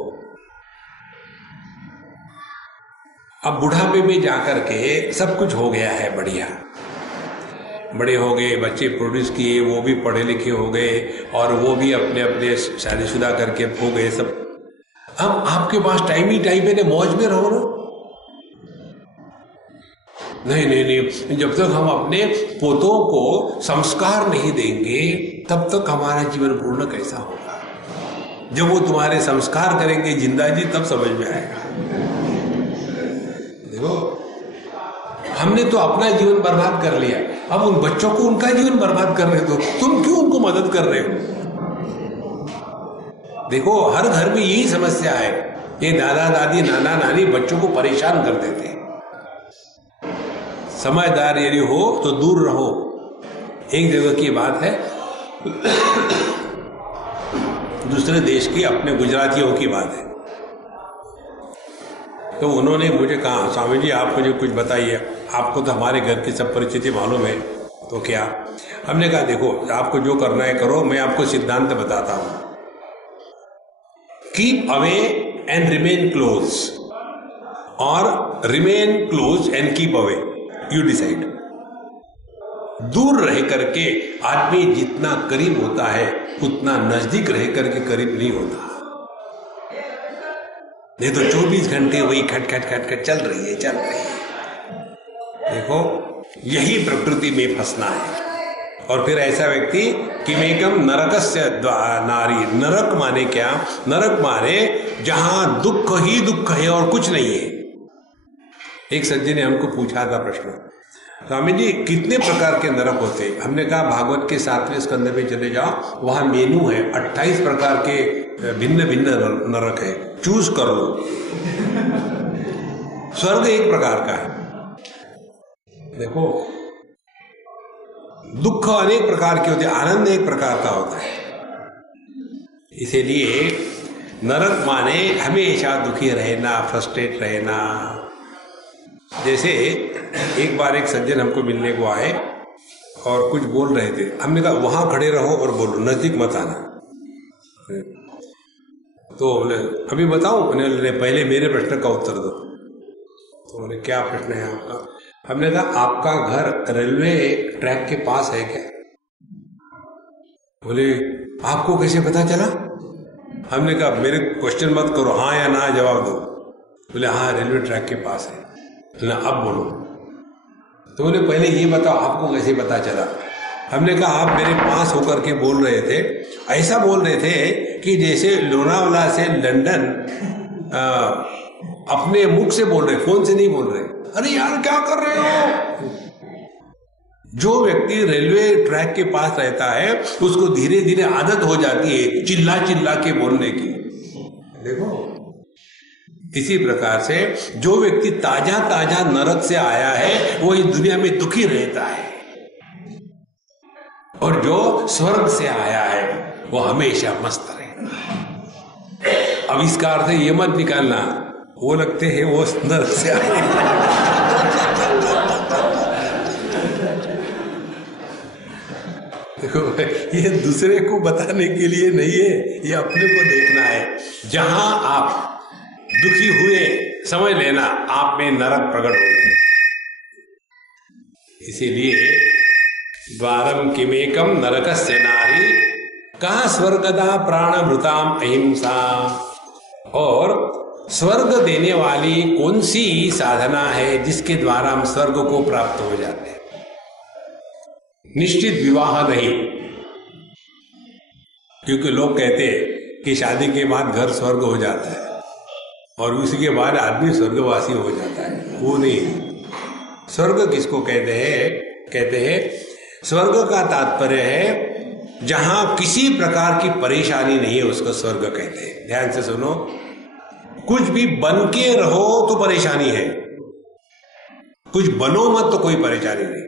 अब बुढ़ापे में जाकर के सब कुछ हो गया है बढ़िया, बड़े हो गए, बच्चे प्रोड्यूस किए, वो भी पढ़े लिखे हो गए, और वो भी अपने अपने शादीशुदा करके हो गए सब। अब आपके पास टाइम ही टाइम है, मौज में रहो ना। नहीं नहीं नहीं, जब तक हम अपने पोतों को संस्कार नहीं देंगे तब तक हमारा जीवन पूर्ण कैसा होगा? जब वो तुम्हारे संस्कार करेंगे जिंदा जी, तब समझ में आएगा। देखो, हमने तो अपना जीवन बर्बाद कर लिया, अब उन बच्चों को उनका जीवन बर्बाद कर रहे हो, तुम क्यों उनको मदद कर रहे हो? देखो, हर घर में यही समस्या है। ये दादा दादी नाना नानी बच्चों को परेशान कर देते हैं। समझदार यदि हो तो दूर रहो। एक जगह की बात है, दूसरे देश की, अपने गुजरातियों की बात है। तो उन्होंने मुझे कहा, स्वामी जी आप मुझे कुछ बताइए, आपको तो हमारे घर की सब परिस्थिति मालूम है। तो क्या? हमने कहा देखो, आपको जो करना है करो, मैं आपको सिद्धांत बताता हूं। Keep away and remain close, और remain close and keep away, you decide. दूर रह करके आदमी जितना करीब होता है उतना नजदीक रह करके करीब नहीं होता। नहीं तो 24 घंटे वही खट खट खट खट चल रही है। देखो, यही प्रकृति में फंसना है। और फिर ऐसा व्यक्ति किमेकम नरकस्य नारी, नरक माने क्या? नरक माने जहां दुख ही दुख है और कुछ नहीं है। एक सज्जन ने हमको पूछा था प्रश्न, स्वामी जी कितने प्रकार के नरक होते हैं? हमने कहा भागवत के 7वें स्कंद में चले जाओ, वहां मेनू है, 28 प्रकार के भिन्न भिन्न नरक है, चूज कर लो। स्वर्ग एक प्रकार का है। देखो, दुख अनेक प्रकार के होते हैं, आनंद एक प्रकार का होता है। इसीलिए नरक माने हमेशा दुखी रहना, फ्रस्ट्रेट रहना। जैसे एक बार एक सज्जन हमको मिलने को आए और कुछ बोल रहे थे। हमने कहा वहां खड़े रहो और बोलो, नजदीक मत आना। तो बोले अभी बताऊं? उन्होंने पहले मेरे प्रश्न का उत्तर दो। तो बोले क्या प्रश्न है आपका? हमने कहा आपका घर रेलवे ट्रैक के पास है क्या? बोले आपको कैसे पता चला? हमने कहा मेरे क्वेश्चन मत करो, हाँ या ना जवाब दो। बोले हाँ रेलवे ट्रैक के पास है। ना अब बोलो। तो बोले पहले ये बताओ आपको कैसे पता चला? हमने कहा आप मेरे पास होकर के बोल रहे थे, ऐसा बोल रहे थे कि जैसे लोनावाला से लंदन अपने मुख से बोल रहे, फोन से नहीं बोल रहे। अरे यार क्या कर रहे हो? जो व्यक्ति रेलवे ट्रैक के पास रहता है उसको धीरे धीरे आदत हो जाती है चिल्ला चिल्ला के बोलने की। देखो, इसी प्रकार से जो व्यक्ति ताजा ताजा नरक से आया है वो इस दुनिया में दुखी रहता है, और जो स्वर्ग से आया है वो हमेशा मस्त रहता है। अब इसका अर्थ ये मत निकालना वो लगते हैं वो नरक से आए। देखो, ये दूसरे को बताने के लिए नहीं है, ये अपने को देखना है। जहां आप दुखी हुए समझ लेना आप में नरक प्रकट हो गए। इसीलिए द्वारम किमेकम नरकस्य नारी कहा स्वर्गदा प्राणभृताम अहिंसा। और स्वर्ग देने वाली कौन सी साधना है जिसके द्वारा हम स्वर्ग को प्राप्त हो जाते हैं? निश्चित विवाह नहीं, क्योंकि लोग कहते हैं कि शादी के बाद घर स्वर्ग हो जाता है और उसी के बाद आदमी स्वर्गवासी हो जाता है। वो नहीं। स्वर्ग किसको कहते हैं? कहते हैं स्वर्ग का तात्पर्य है जहां किसी प्रकार की परेशानी नहीं है, उसको स्वर्ग कहते हैं। ध्यान से सुनो, कुछ भी बन के रहो तो परेशानी है, कुछ बनो मत तो कोई परेशानी नहीं।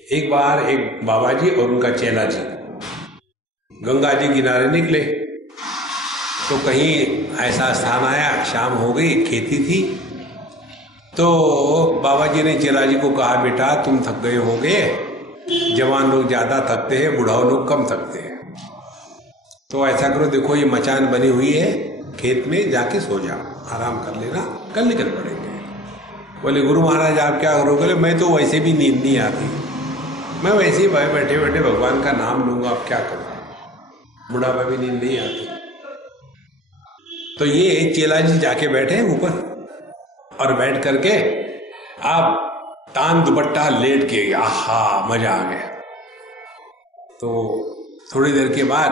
एक बार एक बाबा जी और उनका चेला जी गंगा जी किनारे निकले, तो कहीं ऐसा स्थान आया, शाम हो गई, खेती थी। तो बाबा जी ने चेला जी को कहा बेटा तुम थक गए होगे, जवान लोग ज्यादा थकते हैं, बुढ़ाओ लोग कम थकते हैं, तो ऐसा करो, देखो ये मचान बनी हुई है खेत में, जाके सो जाओ, आराम कर लेना, कल निकल पड़ेंगे। बोले गुरु महाराज आप क्या करोगे? बोले मैं तो वैसे भी नींद नहीं आती, मैं वैसे ही बैठे बैठे भगवान का नाम लूंगा, अब क्या करूं, बुढ़ापा भी नींद नहीं आती। तो ये चेला जी जाके बैठे ऊपर और बैठ करके आप तान दुपट्टा लेट के, आहा मजा आ गया। तो थोड़ी देर के बाद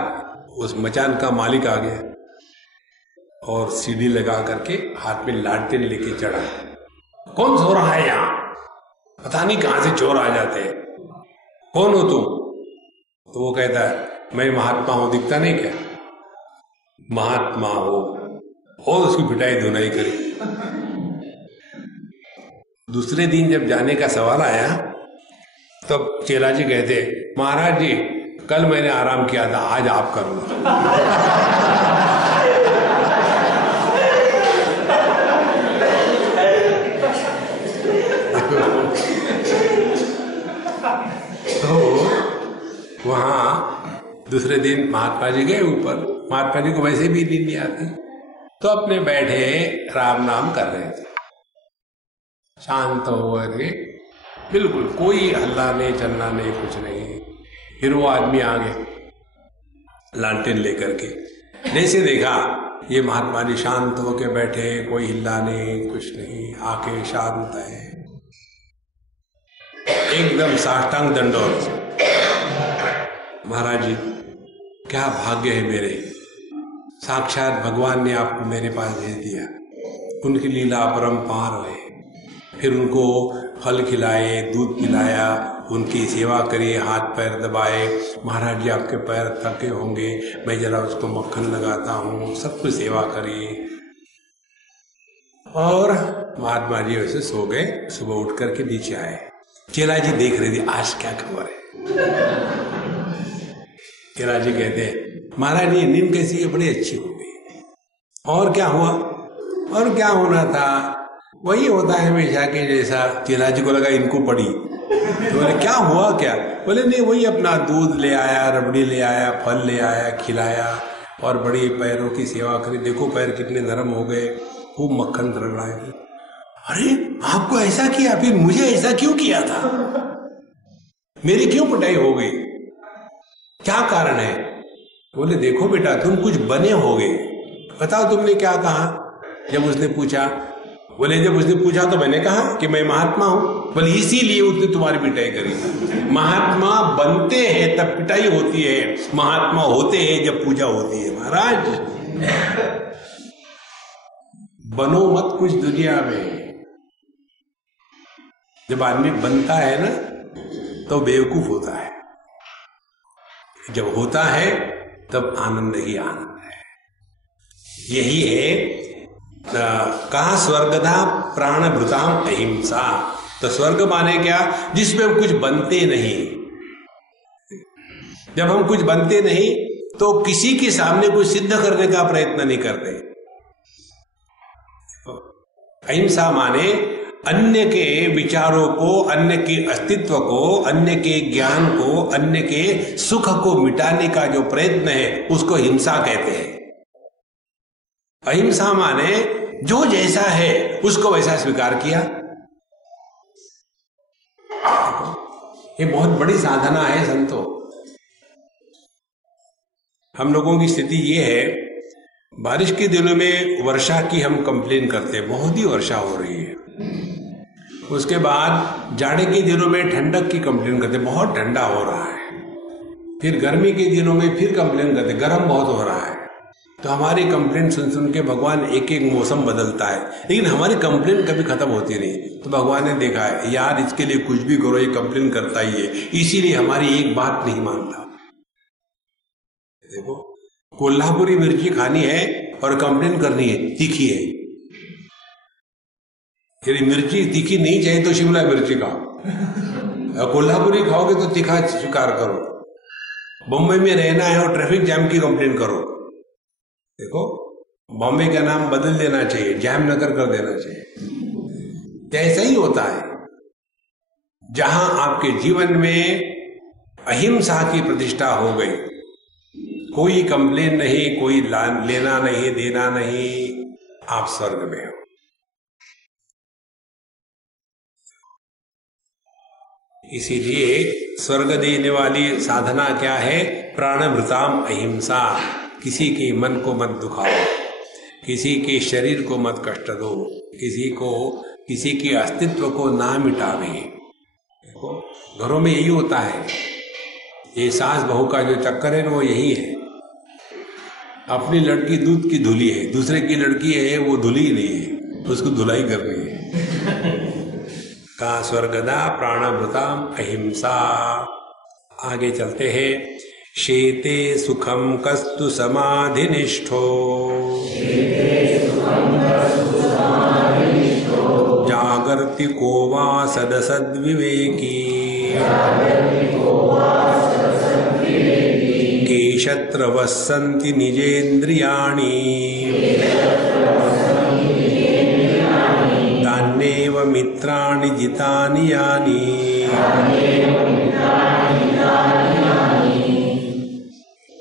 उस मचान का मालिक आ गया और सीढ़ी लगा करके हाथ में लालटेन लेके चढ़ा। कौन सो रहा है यहां? पता नहीं कहां से चोर आ जाते हैं, कौन हो तुम? तो वो कहता है मैं महात्मा हूं, दिखता नहीं क्या? महात्मा हो, और उसकी पिटाई धुनाई करी। दूसरे दिन जब जाने का सवाल आया तब चेला जी कहते, महाराज जी कल मैंने आराम किया था, आज आप कर लो। तो वहां दूसरे दिन महात्मा जी गए ऊपर। महात्मा जी को वैसे भी नींद नहीं आती, तो अपने बैठे राम नाम कर रहे थे, शांत हो गए, बिल्कुल कोई हल्ला नहीं, चलना नहीं, कुछ नहीं। फिर वो आदमी आ गए लालटेन लेकर के। जैसे देखा ये महात्मा जी शांत होके बैठे, कोई हिल्ला नहीं, कुछ नहीं, आके शांत है, एकदम साष्टांग दंडोत। महाराज जी क्या भाग्य है मेरे, साक्षात भगवान ने आपको मेरे पास भेज दिया। उनकी लीला अपरंपार है। फिर उनको फल खिलाए, दूध पिलाया, उनकी सेवा करिए, हाथ पैर दबाए। महाराज जी आपके पैर थके होंगे, मैं जरा उसको मक्खन लगाता हूँ, सब कुछ सेवा करिए। और महात्मा जी वैसे सो गए। सुबह उठ करके नीचे आए। चेला जी देख रहे थे आज क्या खबर है। चेला जी कहते, महाराज जी नींद कैसी है? बड़ी अच्छी हो गई। और क्या हुआ? और क्या होना था, वही होता है हमेशा के जैसा। चेला जी को लगा इनको पड़ी, तो बोले क्या हुआ क्या? बोले नहीं, वही अपना दूध ले आया, रबड़ी ले आया, फल ले आया, खिलाया और बड़ी पैरों की सेवा करी। देखो पैर कितने नरम हो गए, खूब मक्खन रगड़ाए। अरे आपको ऐसा किया, फिर मुझे ऐसा क्यों किया था? मेरी क्यों पिटाई हो गई? क्या कारण है? बोले देखो बेटा तुम कुछ बने होगे, बताओ तुमने क्या कहा? जब उसने पूछा, बोले जब उसने पूछा तो मैंने कहा कि मैं महात्मा हूं। बोले इसीलिए उसने तुम्हारी पिटाई करी। महात्मा बनते हैं तब पिटाई होती है, महात्मा होते हैं जब पूजा होती है। महाराज बनो मत कुछ दुनिया में। जब आदमी बनता है ना तो बेवकूफ होता है, जब होता है तब आनंद ही आनंद है। यही है कहा स्वर्गदा प्राणभृताम अहिंसा। तो स्वर्ग माने क्या? जिसमें हम कुछ बनते नहीं। जब हम कुछ बनते नहीं तो किसी के सामने कुछ सिद्ध करने का प्रयत्न नहीं करते। अहिंसा माने अन्य के विचारों को, अन्य के अस्तित्व को, अन्य के ज्ञान को, अन्य के सुख को मिटाने का जो प्रयत्न है उसको हिंसा कहते हैं। अहिंसा माने जो जैसा है उसको वैसा स्वीकार किया। ये बहुत बड़ी साधना है संतो। हम लोगों की स्थिति ये है, बारिश के दिनों में वर्षा की हम कंप्लेन करते हैं, बहुत ही वर्षा हो रही है। उसके बाद जाड़े के दिनों में ठंडक की कंप्लेन करते, बहुत ठंडा हो रहा है। फिर गर्मी के दिनों में फिर कंप्लेन करते, गर्म बहुत हो रहा है। तो हमारी कंप्लेंट सुन सुन के भगवान एक एक मौसम बदलता है, लेकिन हमारी कंप्लेंट कभी खत्म होती नहीं। तो भगवान ने देखा है यार इसके लिए कुछ भी करो, ये कंप्लेंट करता ही है, इसीलिए हमारी एक बात नहीं मानता। देखो कोल्हापुरी मिर्ची खानी है और कंप्लेंट करनी है तीखी है। यदि मिर्ची तीखी नहीं चाहिए तो शिमला मिर्ची खाओ, कोल्हापुरी खाओगे तो तीखा स्वीकार करो। बम्बई में रहना है और ट्रैफिक जैम की कंप्लेंट करो। देखो बॉम्बे का नाम बदल देना चाहिए, जामनगर कर देना चाहिए। ऐसा ही होता है, जहां आपके जीवन में अहिंसा की प्रतिष्ठा हो गई, कोई कंप्लेन नहीं, कोई लेना नहीं देना नहीं, आप स्वर्ग में हो। इसीलिए स्वर्ग देने वाली साधना क्या है? प्राणभृताम अहिंसा। किसी के मन को मत दुखाओ, किसी के शरीर को मत कष्ट दो, किसी के अस्तित्व को ना मिटावे। देखो घरों में यही होता है, ये सास बहू का जो चक्कर है वो यही है। अपनी लड़की दूध की धुली है, दूसरे की लड़की है वो धुली नहीं है, उसको धुलाई करनी है। का स्वर्गदा प्राणभृताम अहिंसा। आगे चलते हैं। शेते सुखम कस्तु समाधिनिष्ठो जाग जागर्ति को वा सदसद्विवेकी केशत्र वसन्ति निजेन्द्रियाणि तान्येव मित्राणि जितानि यानि।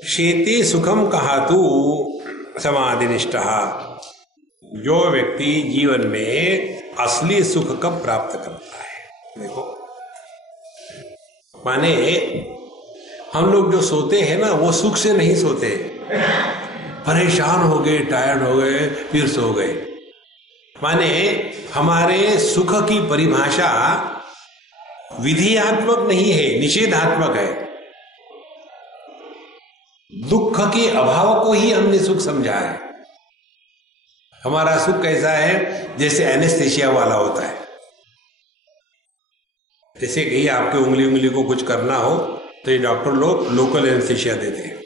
शेते सुखम कहातु समाधिनिष्ठः। जो व्यक्ति जीवन में असली सुख कब प्राप्त करता है, देखो माने हम लोग जो सोते हैं ना वो सुख से नहीं सोते, परेशान हो गए, टायर्ड हो गए, फिर सो गए। माने हमारे सुख की परिभाषा विधियात्मक नहीं है, निषेधात्मक है। दुख के अभाव को ही हमने सुख समझा है। हमारा सुख कैसा है, जैसे एनेस्थेशिया वाला होता है। जैसे कहीं आपके उंगली को कुछ करना हो तो ये डॉक्टर लोग लोकल एनेस्थेशिया देते हैं,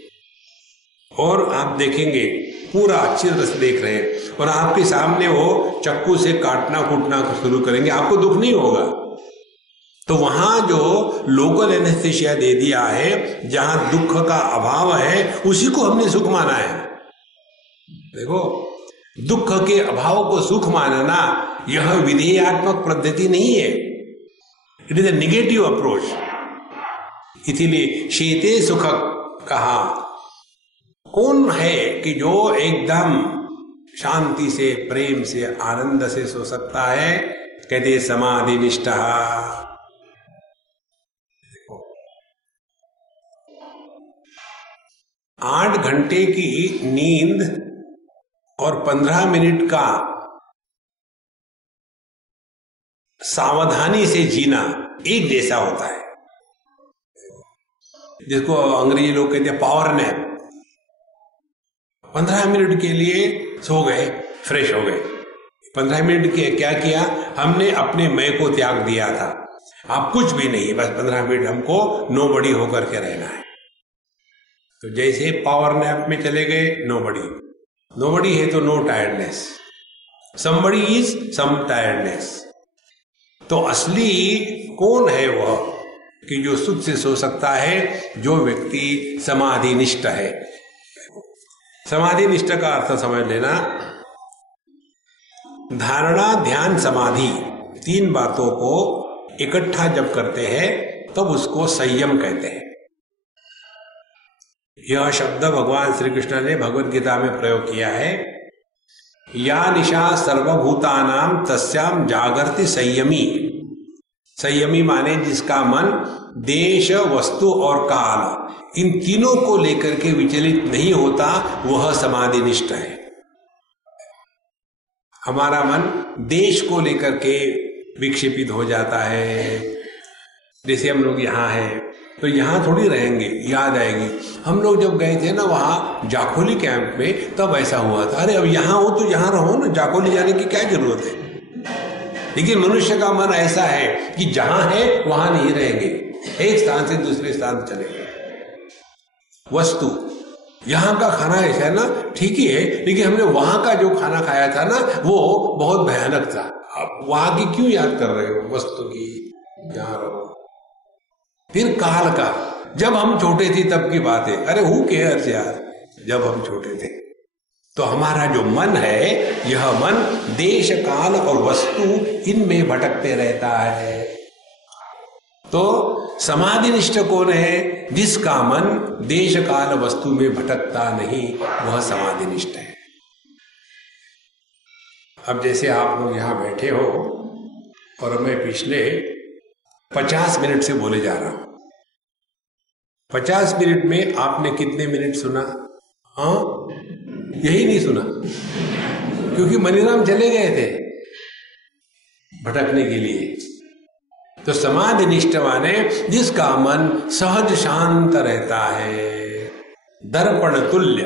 और आप देखेंगे पूरा अच्छी तरह से देख रहे हैं, और आपके सामने वो चक्कू से काटना कूटना शुरू करेंगे, आपको दुख नहीं होगा। तो वहां जो लोकल एनेस्थेशिया दे दिया है, जहां दुख का अभाव है, उसी को हमने सुख माना है। देखो, दुख के अभाव को सुख मानना यह विधेयात्मक पद्धति नहीं है, it is a negative approach. इसीलिए शेते सुख कहा। कौन है कि जो एकदम शांति से, प्रेम से, आनंद से सो सकता है? कहते समाधि निष्ठा। 8 घंटे की नींद और 15 मिनट का सावधानी से जीना एक जैसा होता है, जिसको अंग्रेजी लोग कहते हैं पावर नैप। 15 मिनट के लिए सो गए, फ्रेश हो गए। 15 मिनट के क्या किया हमने? अपने मैं को त्याग दिया था। आप कुछ भी नहीं, बस 15 मिनट हमको नोबडी होकर के रहना है। तो जैसे पावर नैप में चले गए, नोबडी है तो no tiredness, somebody is some tiredness. तो असली कौन है वह कि जो सुख से सो सकता है? जो व्यक्ति समाधिनिष्ठ है। समाधिनिष्ठ का अर्थ समझ लेना, धारणा, ध्यान, समाधि 3 बातों को इकट्ठा जब करते हैं तब उसको संयम कहते हैं। यह शब्द भगवान श्री कृष्ण ने भगवद गीता में प्रयोग किया है। या निशा सर्वभूतानाम तस्याम जागर्ति संयमी। संयमी माने जिसका मन देश, वस्तु और काल इन तीनों को लेकर के विचलित नहीं होता, वह समाधिनिष्ठ है। हमारा मन देश को लेकर के विक्षेपित हो जाता है। जैसे हम लोग यहाँ हैं तो यहाँ थोड़ी रहेंगे, याद आएगी। हम लोग जब गए थे ना वहाँ जाखोली कैंप में, तब ऐसा हुआ था, अरे अब यहाँ हो तो यहाँ रहो ना, जाखोली जाने की क्या जरूरत है। लेकिन मनुष्य का मन ऐसा है कि जहां है वहां नहीं रहेंगे, एक स्थान से दूसरे स्थान चलेंगे। वस्तु, यहाँ का खाना ऐसा है ना, ठीक ही है, लेकिन हमने वहां का जो खाना खाया था ना वो बहुत भयानक था। अब वहां की क्यों याद कर रहे हो? वस्तु की जहां रहो। फिर काल का, जब हम छोटे थे तब की बात है। अरे हु केयर्स यार, जब हम छोटे थे। तो हमारा जो मन है, यह मन देश, काल और वस्तु इनमें भटकते रहता है। तो समाधिनिष्ठ कौन है? जिसका मन देश, काल, वस्तु में भटकता नहीं, वह समाधिनिष्ठ है। अब जैसे आप लोग यहां बैठे हो और मैं पिछले 50 मिनट से बोले जा रहा हूं। 50 मिनट में आपने कितने मिनट सुना? हाँ, यही नहीं सुना, क्योंकि मनीराम चले गए थे भटकने के लिए। तो समाधिनिष्ठ माने जिसका मन सहज शांत रहता है, दर्पण तुल्य।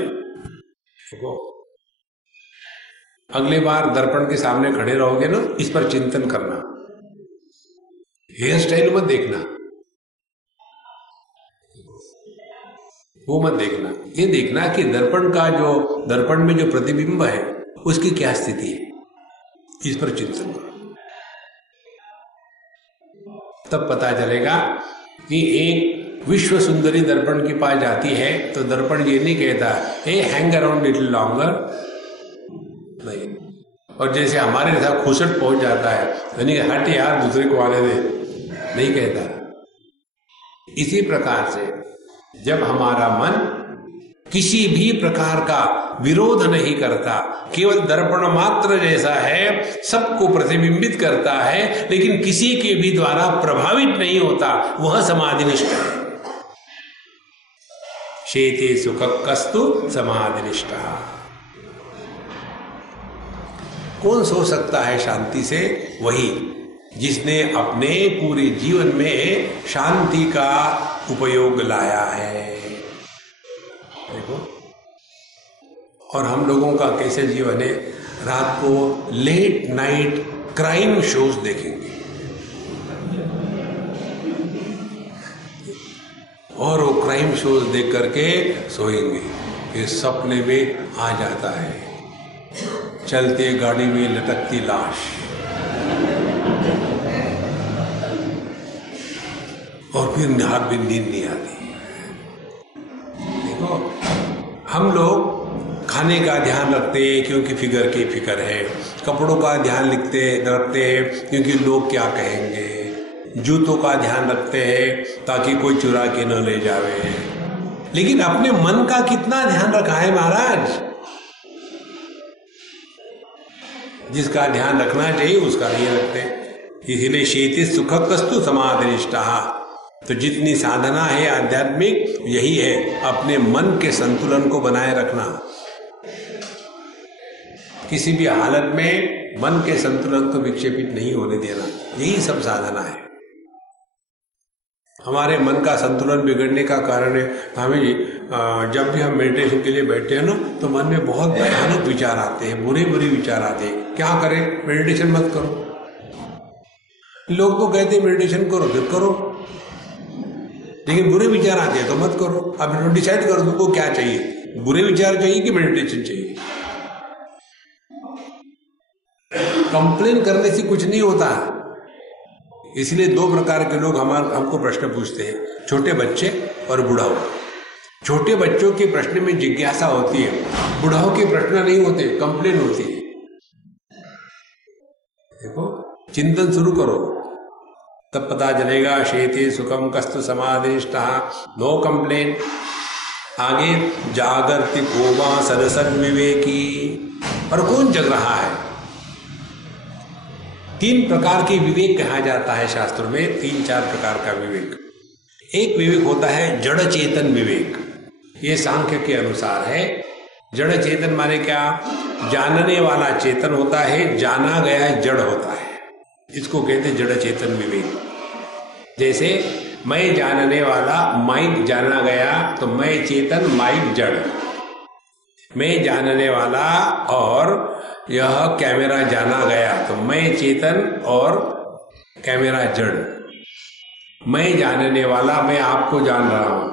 अगली बार दर्पण के सामने खड़े रहोगे ना, इस पर चिंतन करना, हेयर स्टाइल मत देखना, वो मत देखना। ये देखना कि दर्पण में जो प्रतिबिंब है उसकी क्या स्थिति है, इस पर चिंतन करो। तब पता चलेगा कि एक विश्व सुंदरी दर्पण के पास जाती है तो दर्पण ये नहीं कहता हे हैंग अराउंड लिटिल लॉन्गर, नहीं। और जैसे हमारे साथ खुसट पहुंच जाता है यानी हट यार दूसरे को आने दे, नहीं कहता। इसी प्रकार से जब हमारा मन किसी भी प्रकार का विरोध नहीं करता, केवल दर्पण मात्र जैसा है, सबको प्रतिबिंबित करता है, लेकिन किसी के भी द्वारा प्रभावित नहीं होता, वह समाधिनिष्ठ है। शेते सुखकस्तु समाधिनिष्ठ। कौन सो सकता है शांति से? वही जिसने अपने पूरे जीवन में शांति का उपयोग लाया है। देखो, और हम लोगों का कैसे जीवन है, रात को लेट नाइट क्राइम शोज देखेंगे और वो क्राइम शोज देख करके सोएंगे, फिर सपने में आ जाता है चलते गाड़ी में लटकती लाश, और फिर रात में नींद नहीं आती। देखो, हम लोग खाने का ध्यान रखते हैं क्योंकि फिगर की फिक्र है, कपड़ों का ध्यान रखते हैं क्योंकि लोग क्या कहेंगे, जूतों का ध्यान रखते हैं ताकि कोई चुरा के न ले जावे, लेकिन अपने मन का कितना ध्यान रखा है महाराज? जिसका ध्यान रखना चाहिए उसका नहीं रखते। इसीलिए शेति सुखकस्तु समाधिनिष्ठः। तो जितनी साधना है आध्यात्मिक, यही है अपने मन के संतुलन को बनाए रखना। किसी भी हालत में मन के संतुलन को विक्षेपित नहीं होने देना, यही सब साधना है। हमारे मन का संतुलन बिगड़ने का कारण है, हमें जब भी हम मेडिटेशन के लिए बैठते हैं ना, तो मन में बहुत भयानक विचार आते हैं, बुरे बुरे विचार आते हैं। क्या करें? मेडिटेशन मत करो। लोग तो कहते हैं मेडिटेशन करो, फिर करो, लेकिन बुरे विचार आते हैं तो मत करो। अब डिसाइड करो तुमको क्या चाहिए, बुरे विचार चाहिए कि मेडिटेशन चाहिए। कंप्लेन करने से कुछ नहीं होता। इसलिए दो प्रकार के लोग हमको प्रश्न पूछते हैं, छोटे बच्चे और बुढ़ाओ। छोटे बच्चों के प्रश्न में जिज्ञासा होती है, बुढ़ाओं के प्रश्न नहीं होते, कंप्लेन होती है। देखो, चिंतन शुरू करो तब पता चलेगा शेते सुखम कस्तु समाधिनिष्ठः, नो कंप्लेन। आगे जागृति कोमा सरसन विवेकी। और कौन जग रहा है? तीन प्रकार के विवेक कहा जाता है शास्त्रों में, 3-4 प्रकार का विवेक। एक विवेक होता है जड़ चेतन विवेक, ये सांख्य के अनुसार है। जड़ चेतन माने क्या? जानने वाला चेतन होता है, जाना गया जड़ होता है, इसको कहते हैं जड़ चेतन विवेक। जैसे मैं जानने वाला, माइक जाना गया, तो मैं चेतन, माइक जड़। मैं जानने वाला और यह कैमरा जाना गया, तो मैं चेतन और कैमरा जड़। मैं जानने वाला, मैं आपको जान रहा हूं,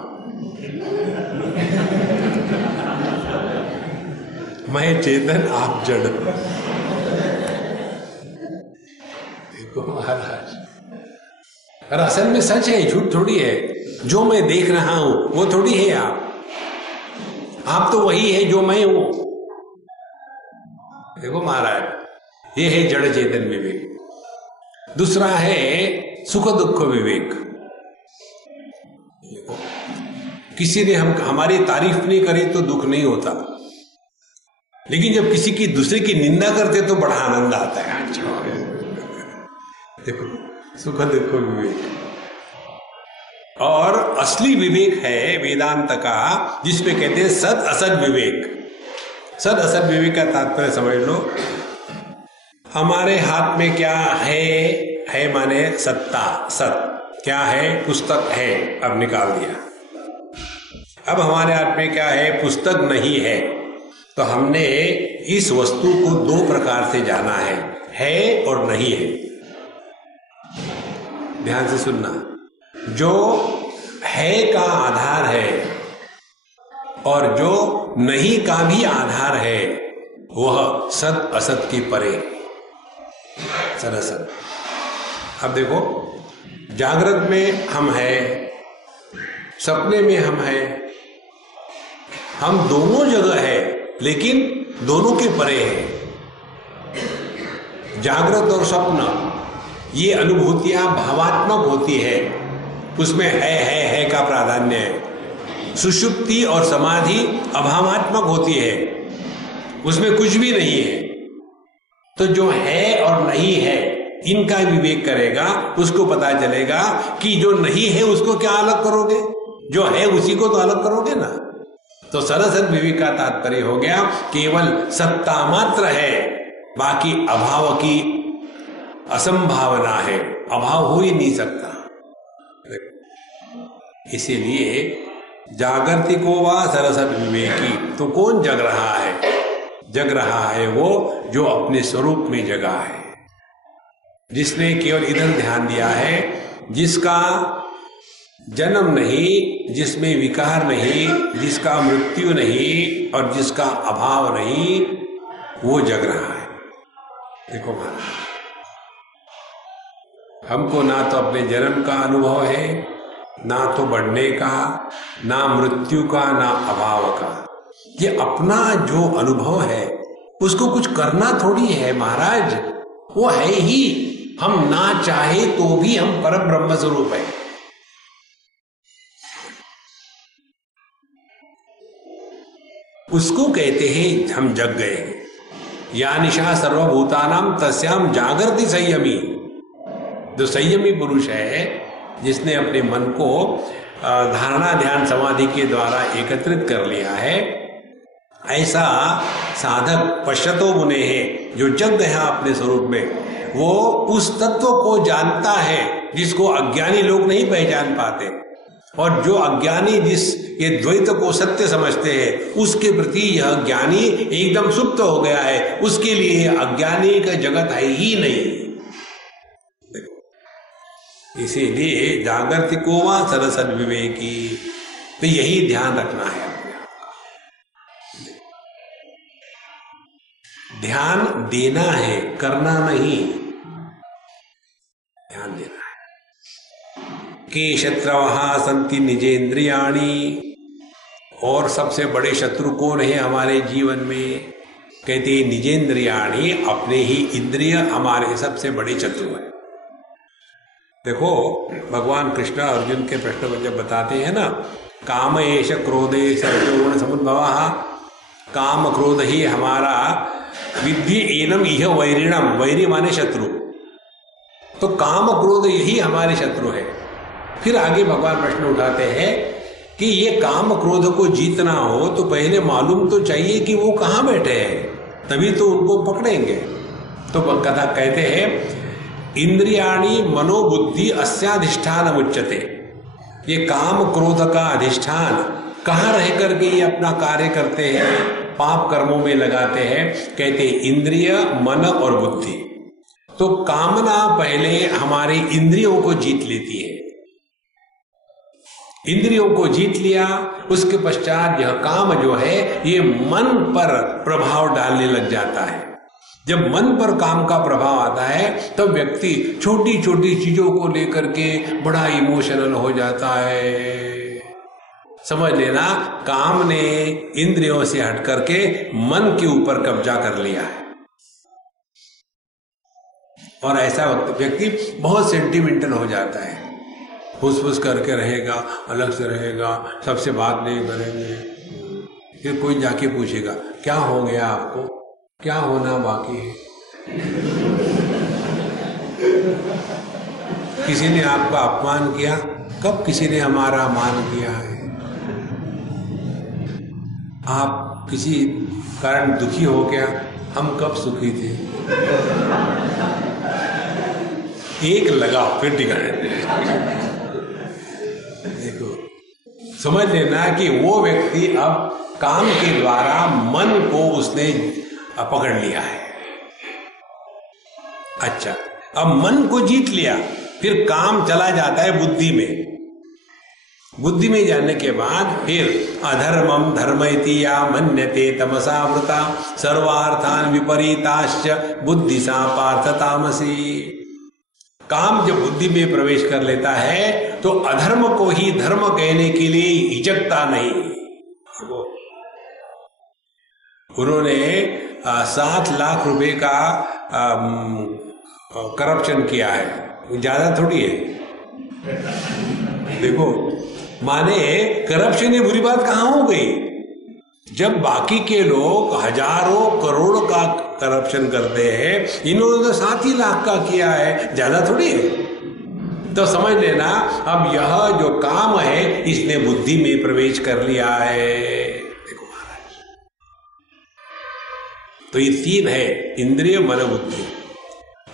मैं चेतन, आप जड़। देखो महाराज, और असल में सच है, झूठ थोड़ी है। जो मैं देख रहा हूं वो थोड़ी है आप तो वही है जो मैं हूं। देखो महाराज, ये है जड़ चेतन विवेक। दूसरा है सुख दुख विवेक। किसी ने हमारी तारीफ नहीं करी तो दुख नहीं होता, लेकिन जब किसी की दूसरे की निंदा करते तो बड़ा आनंद आता है। देखो, सुख दुख विवेक। और असली विवेक है वेदांत का, जिसमें कहते हैं सद असद विवेक। सद असद विवेक का तात्पर्य समझ लो। हमारे हाथ में क्या है माने सत्ता, सत क्या है? पुस्तक है, अब निकाल दिया। अब हमारे हाथ में क्या है? पुस्तक नहीं है। तो हमने इस वस्तु को दो प्रकार से जाना है और नहीं है। ध्यान से सुनना। जो है का आधार है और जो नहीं का भी आधार है, वह सद असत के परे, सद असत। अब देखो, जागृत में हम हैं, सपने में हम हैं, हम दोनों जगह है, लेकिन दोनों के परे है। जागृत और स्वप्न ये अनुभूतियां भावात्मक होती है, उसमें है का प्राधान्य है। सुषुप्ति और समाधि अभावात्मक होती है, उसमें कुछ भी नहीं है। तो जो है और नहीं है इनका विवेक करेगा, उसको पता चलेगा कि जो नहीं है उसको क्या अलग करोगे, जो है उसी को तो अलग करोगे ना। तो सरसद विवेक का तात्पर्य हो गया केवल सत्ता मात्र है, बाकी अभाव की असंभावना है, अभाव हो ही नहीं सकता। इसीलिए जागृतिको वा सरसद विवेकी, तो कौन जग रहा है? जग रहा है वो जो अपने स्वरूप में जगा है, जिसने केवल इधर ध्यान दिया है, जिसका जन्म नहीं, जिसमें विकार नहीं, जिसका मृत्यु नहीं और जिसका अभाव नहीं, वो जग रहा है। देखो महाराज, हमको ना तो अपने जन्म का अनुभव है, ना तो बढ़ने का, ना मृत्यु का, ना अभाव का। ये अपना जो अनुभव है उसको कुछ करना थोड़ी है महाराज, वो है ही। हम ना चाहे तो भी हम परम ब्रह्म स्वरूप है। उसको कहते हैं हम जग गए। या निशा सर्वभूतानाम तस्याम जागृति संयमी। जो संयमी पुरुष है, जिसने अपने मन को धारणा ध्यान समाधि के द्वारा एकत्रित कर लिया है, ऐसा साधक पश्यतो मुने है, जो जग गया अपने स्वरूप में, वो उस तत्व को जानता है जिसको अज्ञानी लोग नहीं पहचान पाते। और जो अज्ञानी जिस ये द्वैत को सत्य समझते हैं, उसके प्रति यह ज्ञानी एकदम सुप्त हो गया है, उसके लिए अज्ञानी का जगत है ही नहीं। इसीलिए जागृतिको वा सरसद विवेकी, तो यही ध्यान रखना है। ध्यान देना है, करना नहीं। ध्यान देना है। के शत्रवः संति निजेंद्रियाणि, और सबसे बड़े शत्रु कौन है हमारे जीवन में? कहते हैं निजेंद्रियाणि, अपने ही इंद्रिय हमारे सबसे बड़े शत्रु है। देखो भगवान कृष्ण अर्जुन के प्रश्न में जब बताते हैं ना, काम एष क्रोधेश गुण समुद्भवः, काम क्रोध ही हमारा विद्धि एनम इह वैरिणम, वैरी माने शत्रु, तो काम क्रोध यही हमारे शत्रु है। फिर आगे भगवान प्रश्न उठाते हैं कि ये काम क्रोध को जीतना हो तो पहले मालूम तो चाहिए कि वो कहाँ बैठे हैं, तभी तो उनको पकड़ेंगे। तो कथा कहते हैं इंद्रियाणि मनोबुद्धि अस्याधिष्ठान उच्यते। ये काम क्रोध का अधिष्ठान कहाँ रह करके ये अपना कार्य करते हैं, पाप कर्मों में लगाते हैं? कहते इंद्रिय, मन और बुद्धि। तो कामना पहले हमारे इंद्रियों को जीत लेती है। इंद्रियों को जीत लिया, उसके पश्चात यह काम जो है ये मन पर प्रभाव डालने लग जाता है। जब मन पर काम का प्रभाव आता है तब व्यक्ति छोटी छोटी चीजों को लेकर के बड़ा इमोशनल हो जाता है। समझ लेना, काम ने इंद्रियों से हट करके मन के ऊपर कब्जा कर लिया है। और ऐसा व्यक्ति बहुत सेंटिमेंटल हो जाता है, फुस-फुस करके रहेगा, अलग से रहेगा, सबसे बात नहीं करेंगे। फिर कोई जाके पूछेगा क्या हो गया आपको, क्या होना बाकी है? किसी ने आपका अपमान किया? कब किसी ने हमारा मान किया है? आप किसी कारण दुखी हो गया? हम कब सुखी थे? एक लगा फिर ठिकाने। देखो, समझ लेना कि वो व्यक्ति अब काम के द्वारा मन को उसने पकड़ लिया है। अच्छा, अब मन को जीत लिया, फिर काम चला जाता है बुद्धि में। बुद्धि में जाने के बाद फिर अधर्मम धर्मैति या मन्यते तमसावृता सर्वार्थान विपरीताश्च बुद्धि सा पार्थ तामसी। काम जब बुद्धि में प्रवेश कर लेता है तो अधर्म को ही धर्म कहने के लिए हिचकता नहीं। उन्होंने 7 लाख रुपए का करप्शन किया है, ज्यादा थोड़ी है। देखो, माने करप्शन ये बुरी बात कहां हो गई? जब बाकी के लोग हजारों करोड़ का करप्शन करते हैं, इन्होंने तो 7 ही लाख का किया है, ज्यादा थोड़ी है। तो समझ लेना, अब यह जो काम है इसने बुद्धि में प्रवेश कर लिया है। देखो महाराज, तो ये 3 है, इंद्रिय, मन, बुद्धि।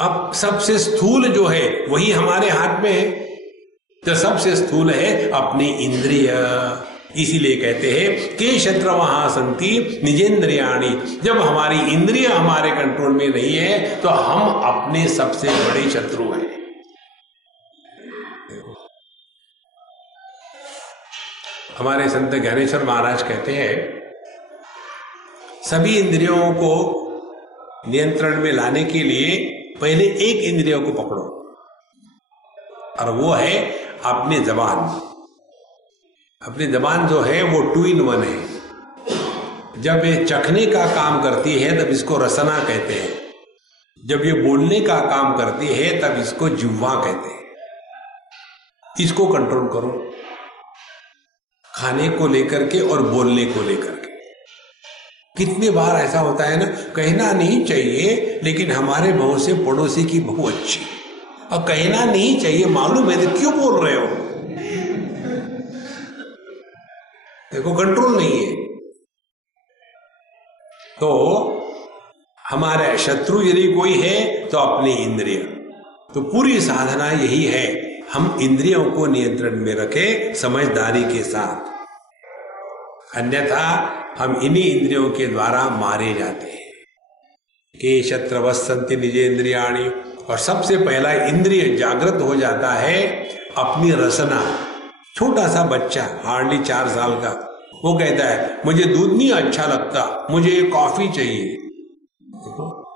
अब सबसे स्थूल जो है वही हमारे हाथ में है। तो सबसे स्थूल है अपनी इंद्रिय। इसीलिए कहते हैं के शत्रु वहां संति निजेंद्रियाणी। जब हमारी इंद्रिय हमारे कंट्रोल में नहीं है तो हम अपने सबसे बड़े शत्रु हैं। हमारे संत ज्ञानेश्वर महाराज कहते हैं सभी इंद्रियों को नियंत्रण में लाने के लिए पहले एक इंद्रियों को पकड़ो, और वो है अपनी जबान। अपनी जबान जो है वो 2 in 1 है। जब ये चखने का काम करती है तब इसको रसना कहते हैं, जब ये बोलने का काम करती है तब इसको जिह्वा कहते हैं। इसको कंट्रोल करो, खाने को लेकर के और बोलने को लेकर के। कितनी बार ऐसा होता है ना, कहना नहीं चाहिए लेकिन हमारे मुंह से पड़ोसी की बहू अच्छी, और कहना नहीं चाहिए, मालूम है तो क्यों बोल रहे हो? देखो, कंट्रोल नहीं है। तो हमारे शत्रु यदि कोई है तो अपनी इंद्रिय। तो पूरी साधना यही है, हम इंद्रियों को नियंत्रण में रखें समझदारी के साथ, अन्यथा हम इन्हीं इंद्रियों के द्वारा मारे जाते हैं। के शत्रवस्सन्ति निजेंद्रियाणि। और सबसे पहला इंद्रिय जागृत हो जाता है अपनी रसना। छोटा सा बच्चा हार्डली 4 साल का, वो कहता है मुझे दूध नहीं अच्छा लगता, मुझे कॉफी चाहिए।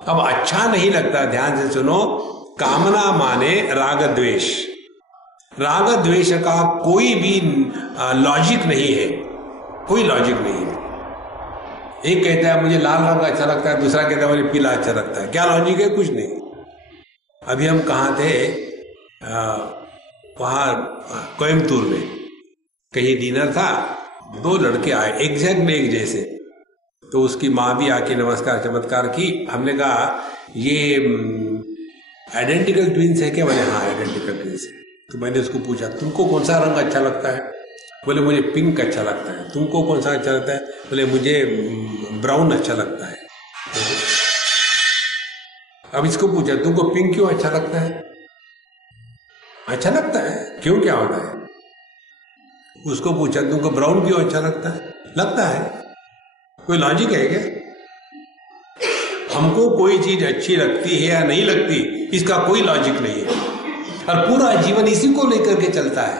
अब अच्छा नहीं लगता, ध्यान से सुनो, कामना माने राग द्वेष। राग द्वेष का कोई भी लॉजिक नहीं है, कोई लॉजिक नहीं है। एक कहता है मुझे लाल रंग अच्छा लगता है, दूसरा कहता है मुझे पीला अच्छा लगता है। क्या लॉजिक है? कुछ नहीं। अभी हम कहाँ थे, वहाँ कोयम्बतूर में कहीं डिनर था, 2 लड़के आए एग्जैक्ट एक जैसे। तो उसकी माँ भी आके नमस्कार चमत्कार की। हमने कहा ये आइडेंटिकल ट्विंस है क्या? बोले हाँ आइडेंटिकल ट्विंस है। तो मैंने उसको पूछा तुमको कौन सा रंग अच्छा लगता है? बोले मुझे पिंक अच्छा लगता है। तुमको कौन सा अच्छा लगता है? बोले मुझे ब्राउन अच्छा लगता है। अब इसको पूछा तुमको पिंक क्यों अच्छा लगता है? अच्छा लगता है, क्यों, क्या होता है? उसको पूछा तुमको ब्राउन क्यों अच्छा लगता है? लगता है। कोई लॉजिक है क्या? हमको कोई चीज अच्छी लगती है या नहीं लगती, इसका कोई लॉजिक नहीं है, और पूरा जीवन इसी को लेकर के चलता है,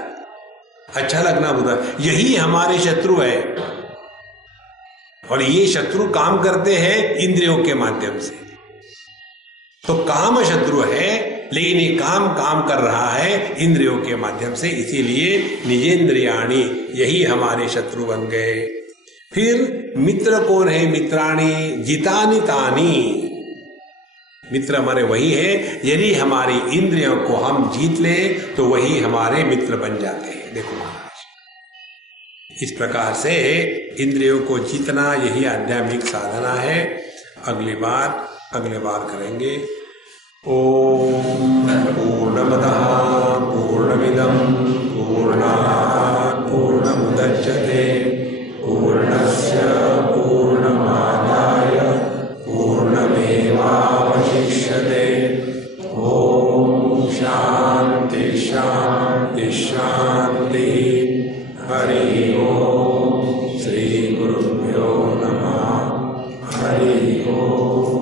अच्छा लगना बुरा। यही हमारे शत्रु है, और ये शत्रु काम करते हैं इंद्रियों के माध्यम से। तो काम शत्रु है, लेकिन ये काम कर रहा है इंद्रियों के माध्यम से, इसीलिए निजेंद्रियाणी यही हमारे शत्रु बन गए। फिर मित्र कौन है? मित्राणी जितानि तानि। मित्र हमारे वही है, यदि हमारी इंद्रियों को हम जीत ले तो वही हमारे मित्र बन जाते हैं। देखो महाराज, इस प्रकार से इंद्रियों को जीतना यही आध्यात्मिक साधना है। अगले बार करेंगे। ओम पूर्णमदः पूर्णमिदं पूर्णात् पूर्णमुदच्यते पूर्णस्य पूर्णमादाय पूर्णमेवावशिष्यते। ओम शांति शांति शांति। हरि ओम। श्री गुरुभ्यो नमः। हरि ओम।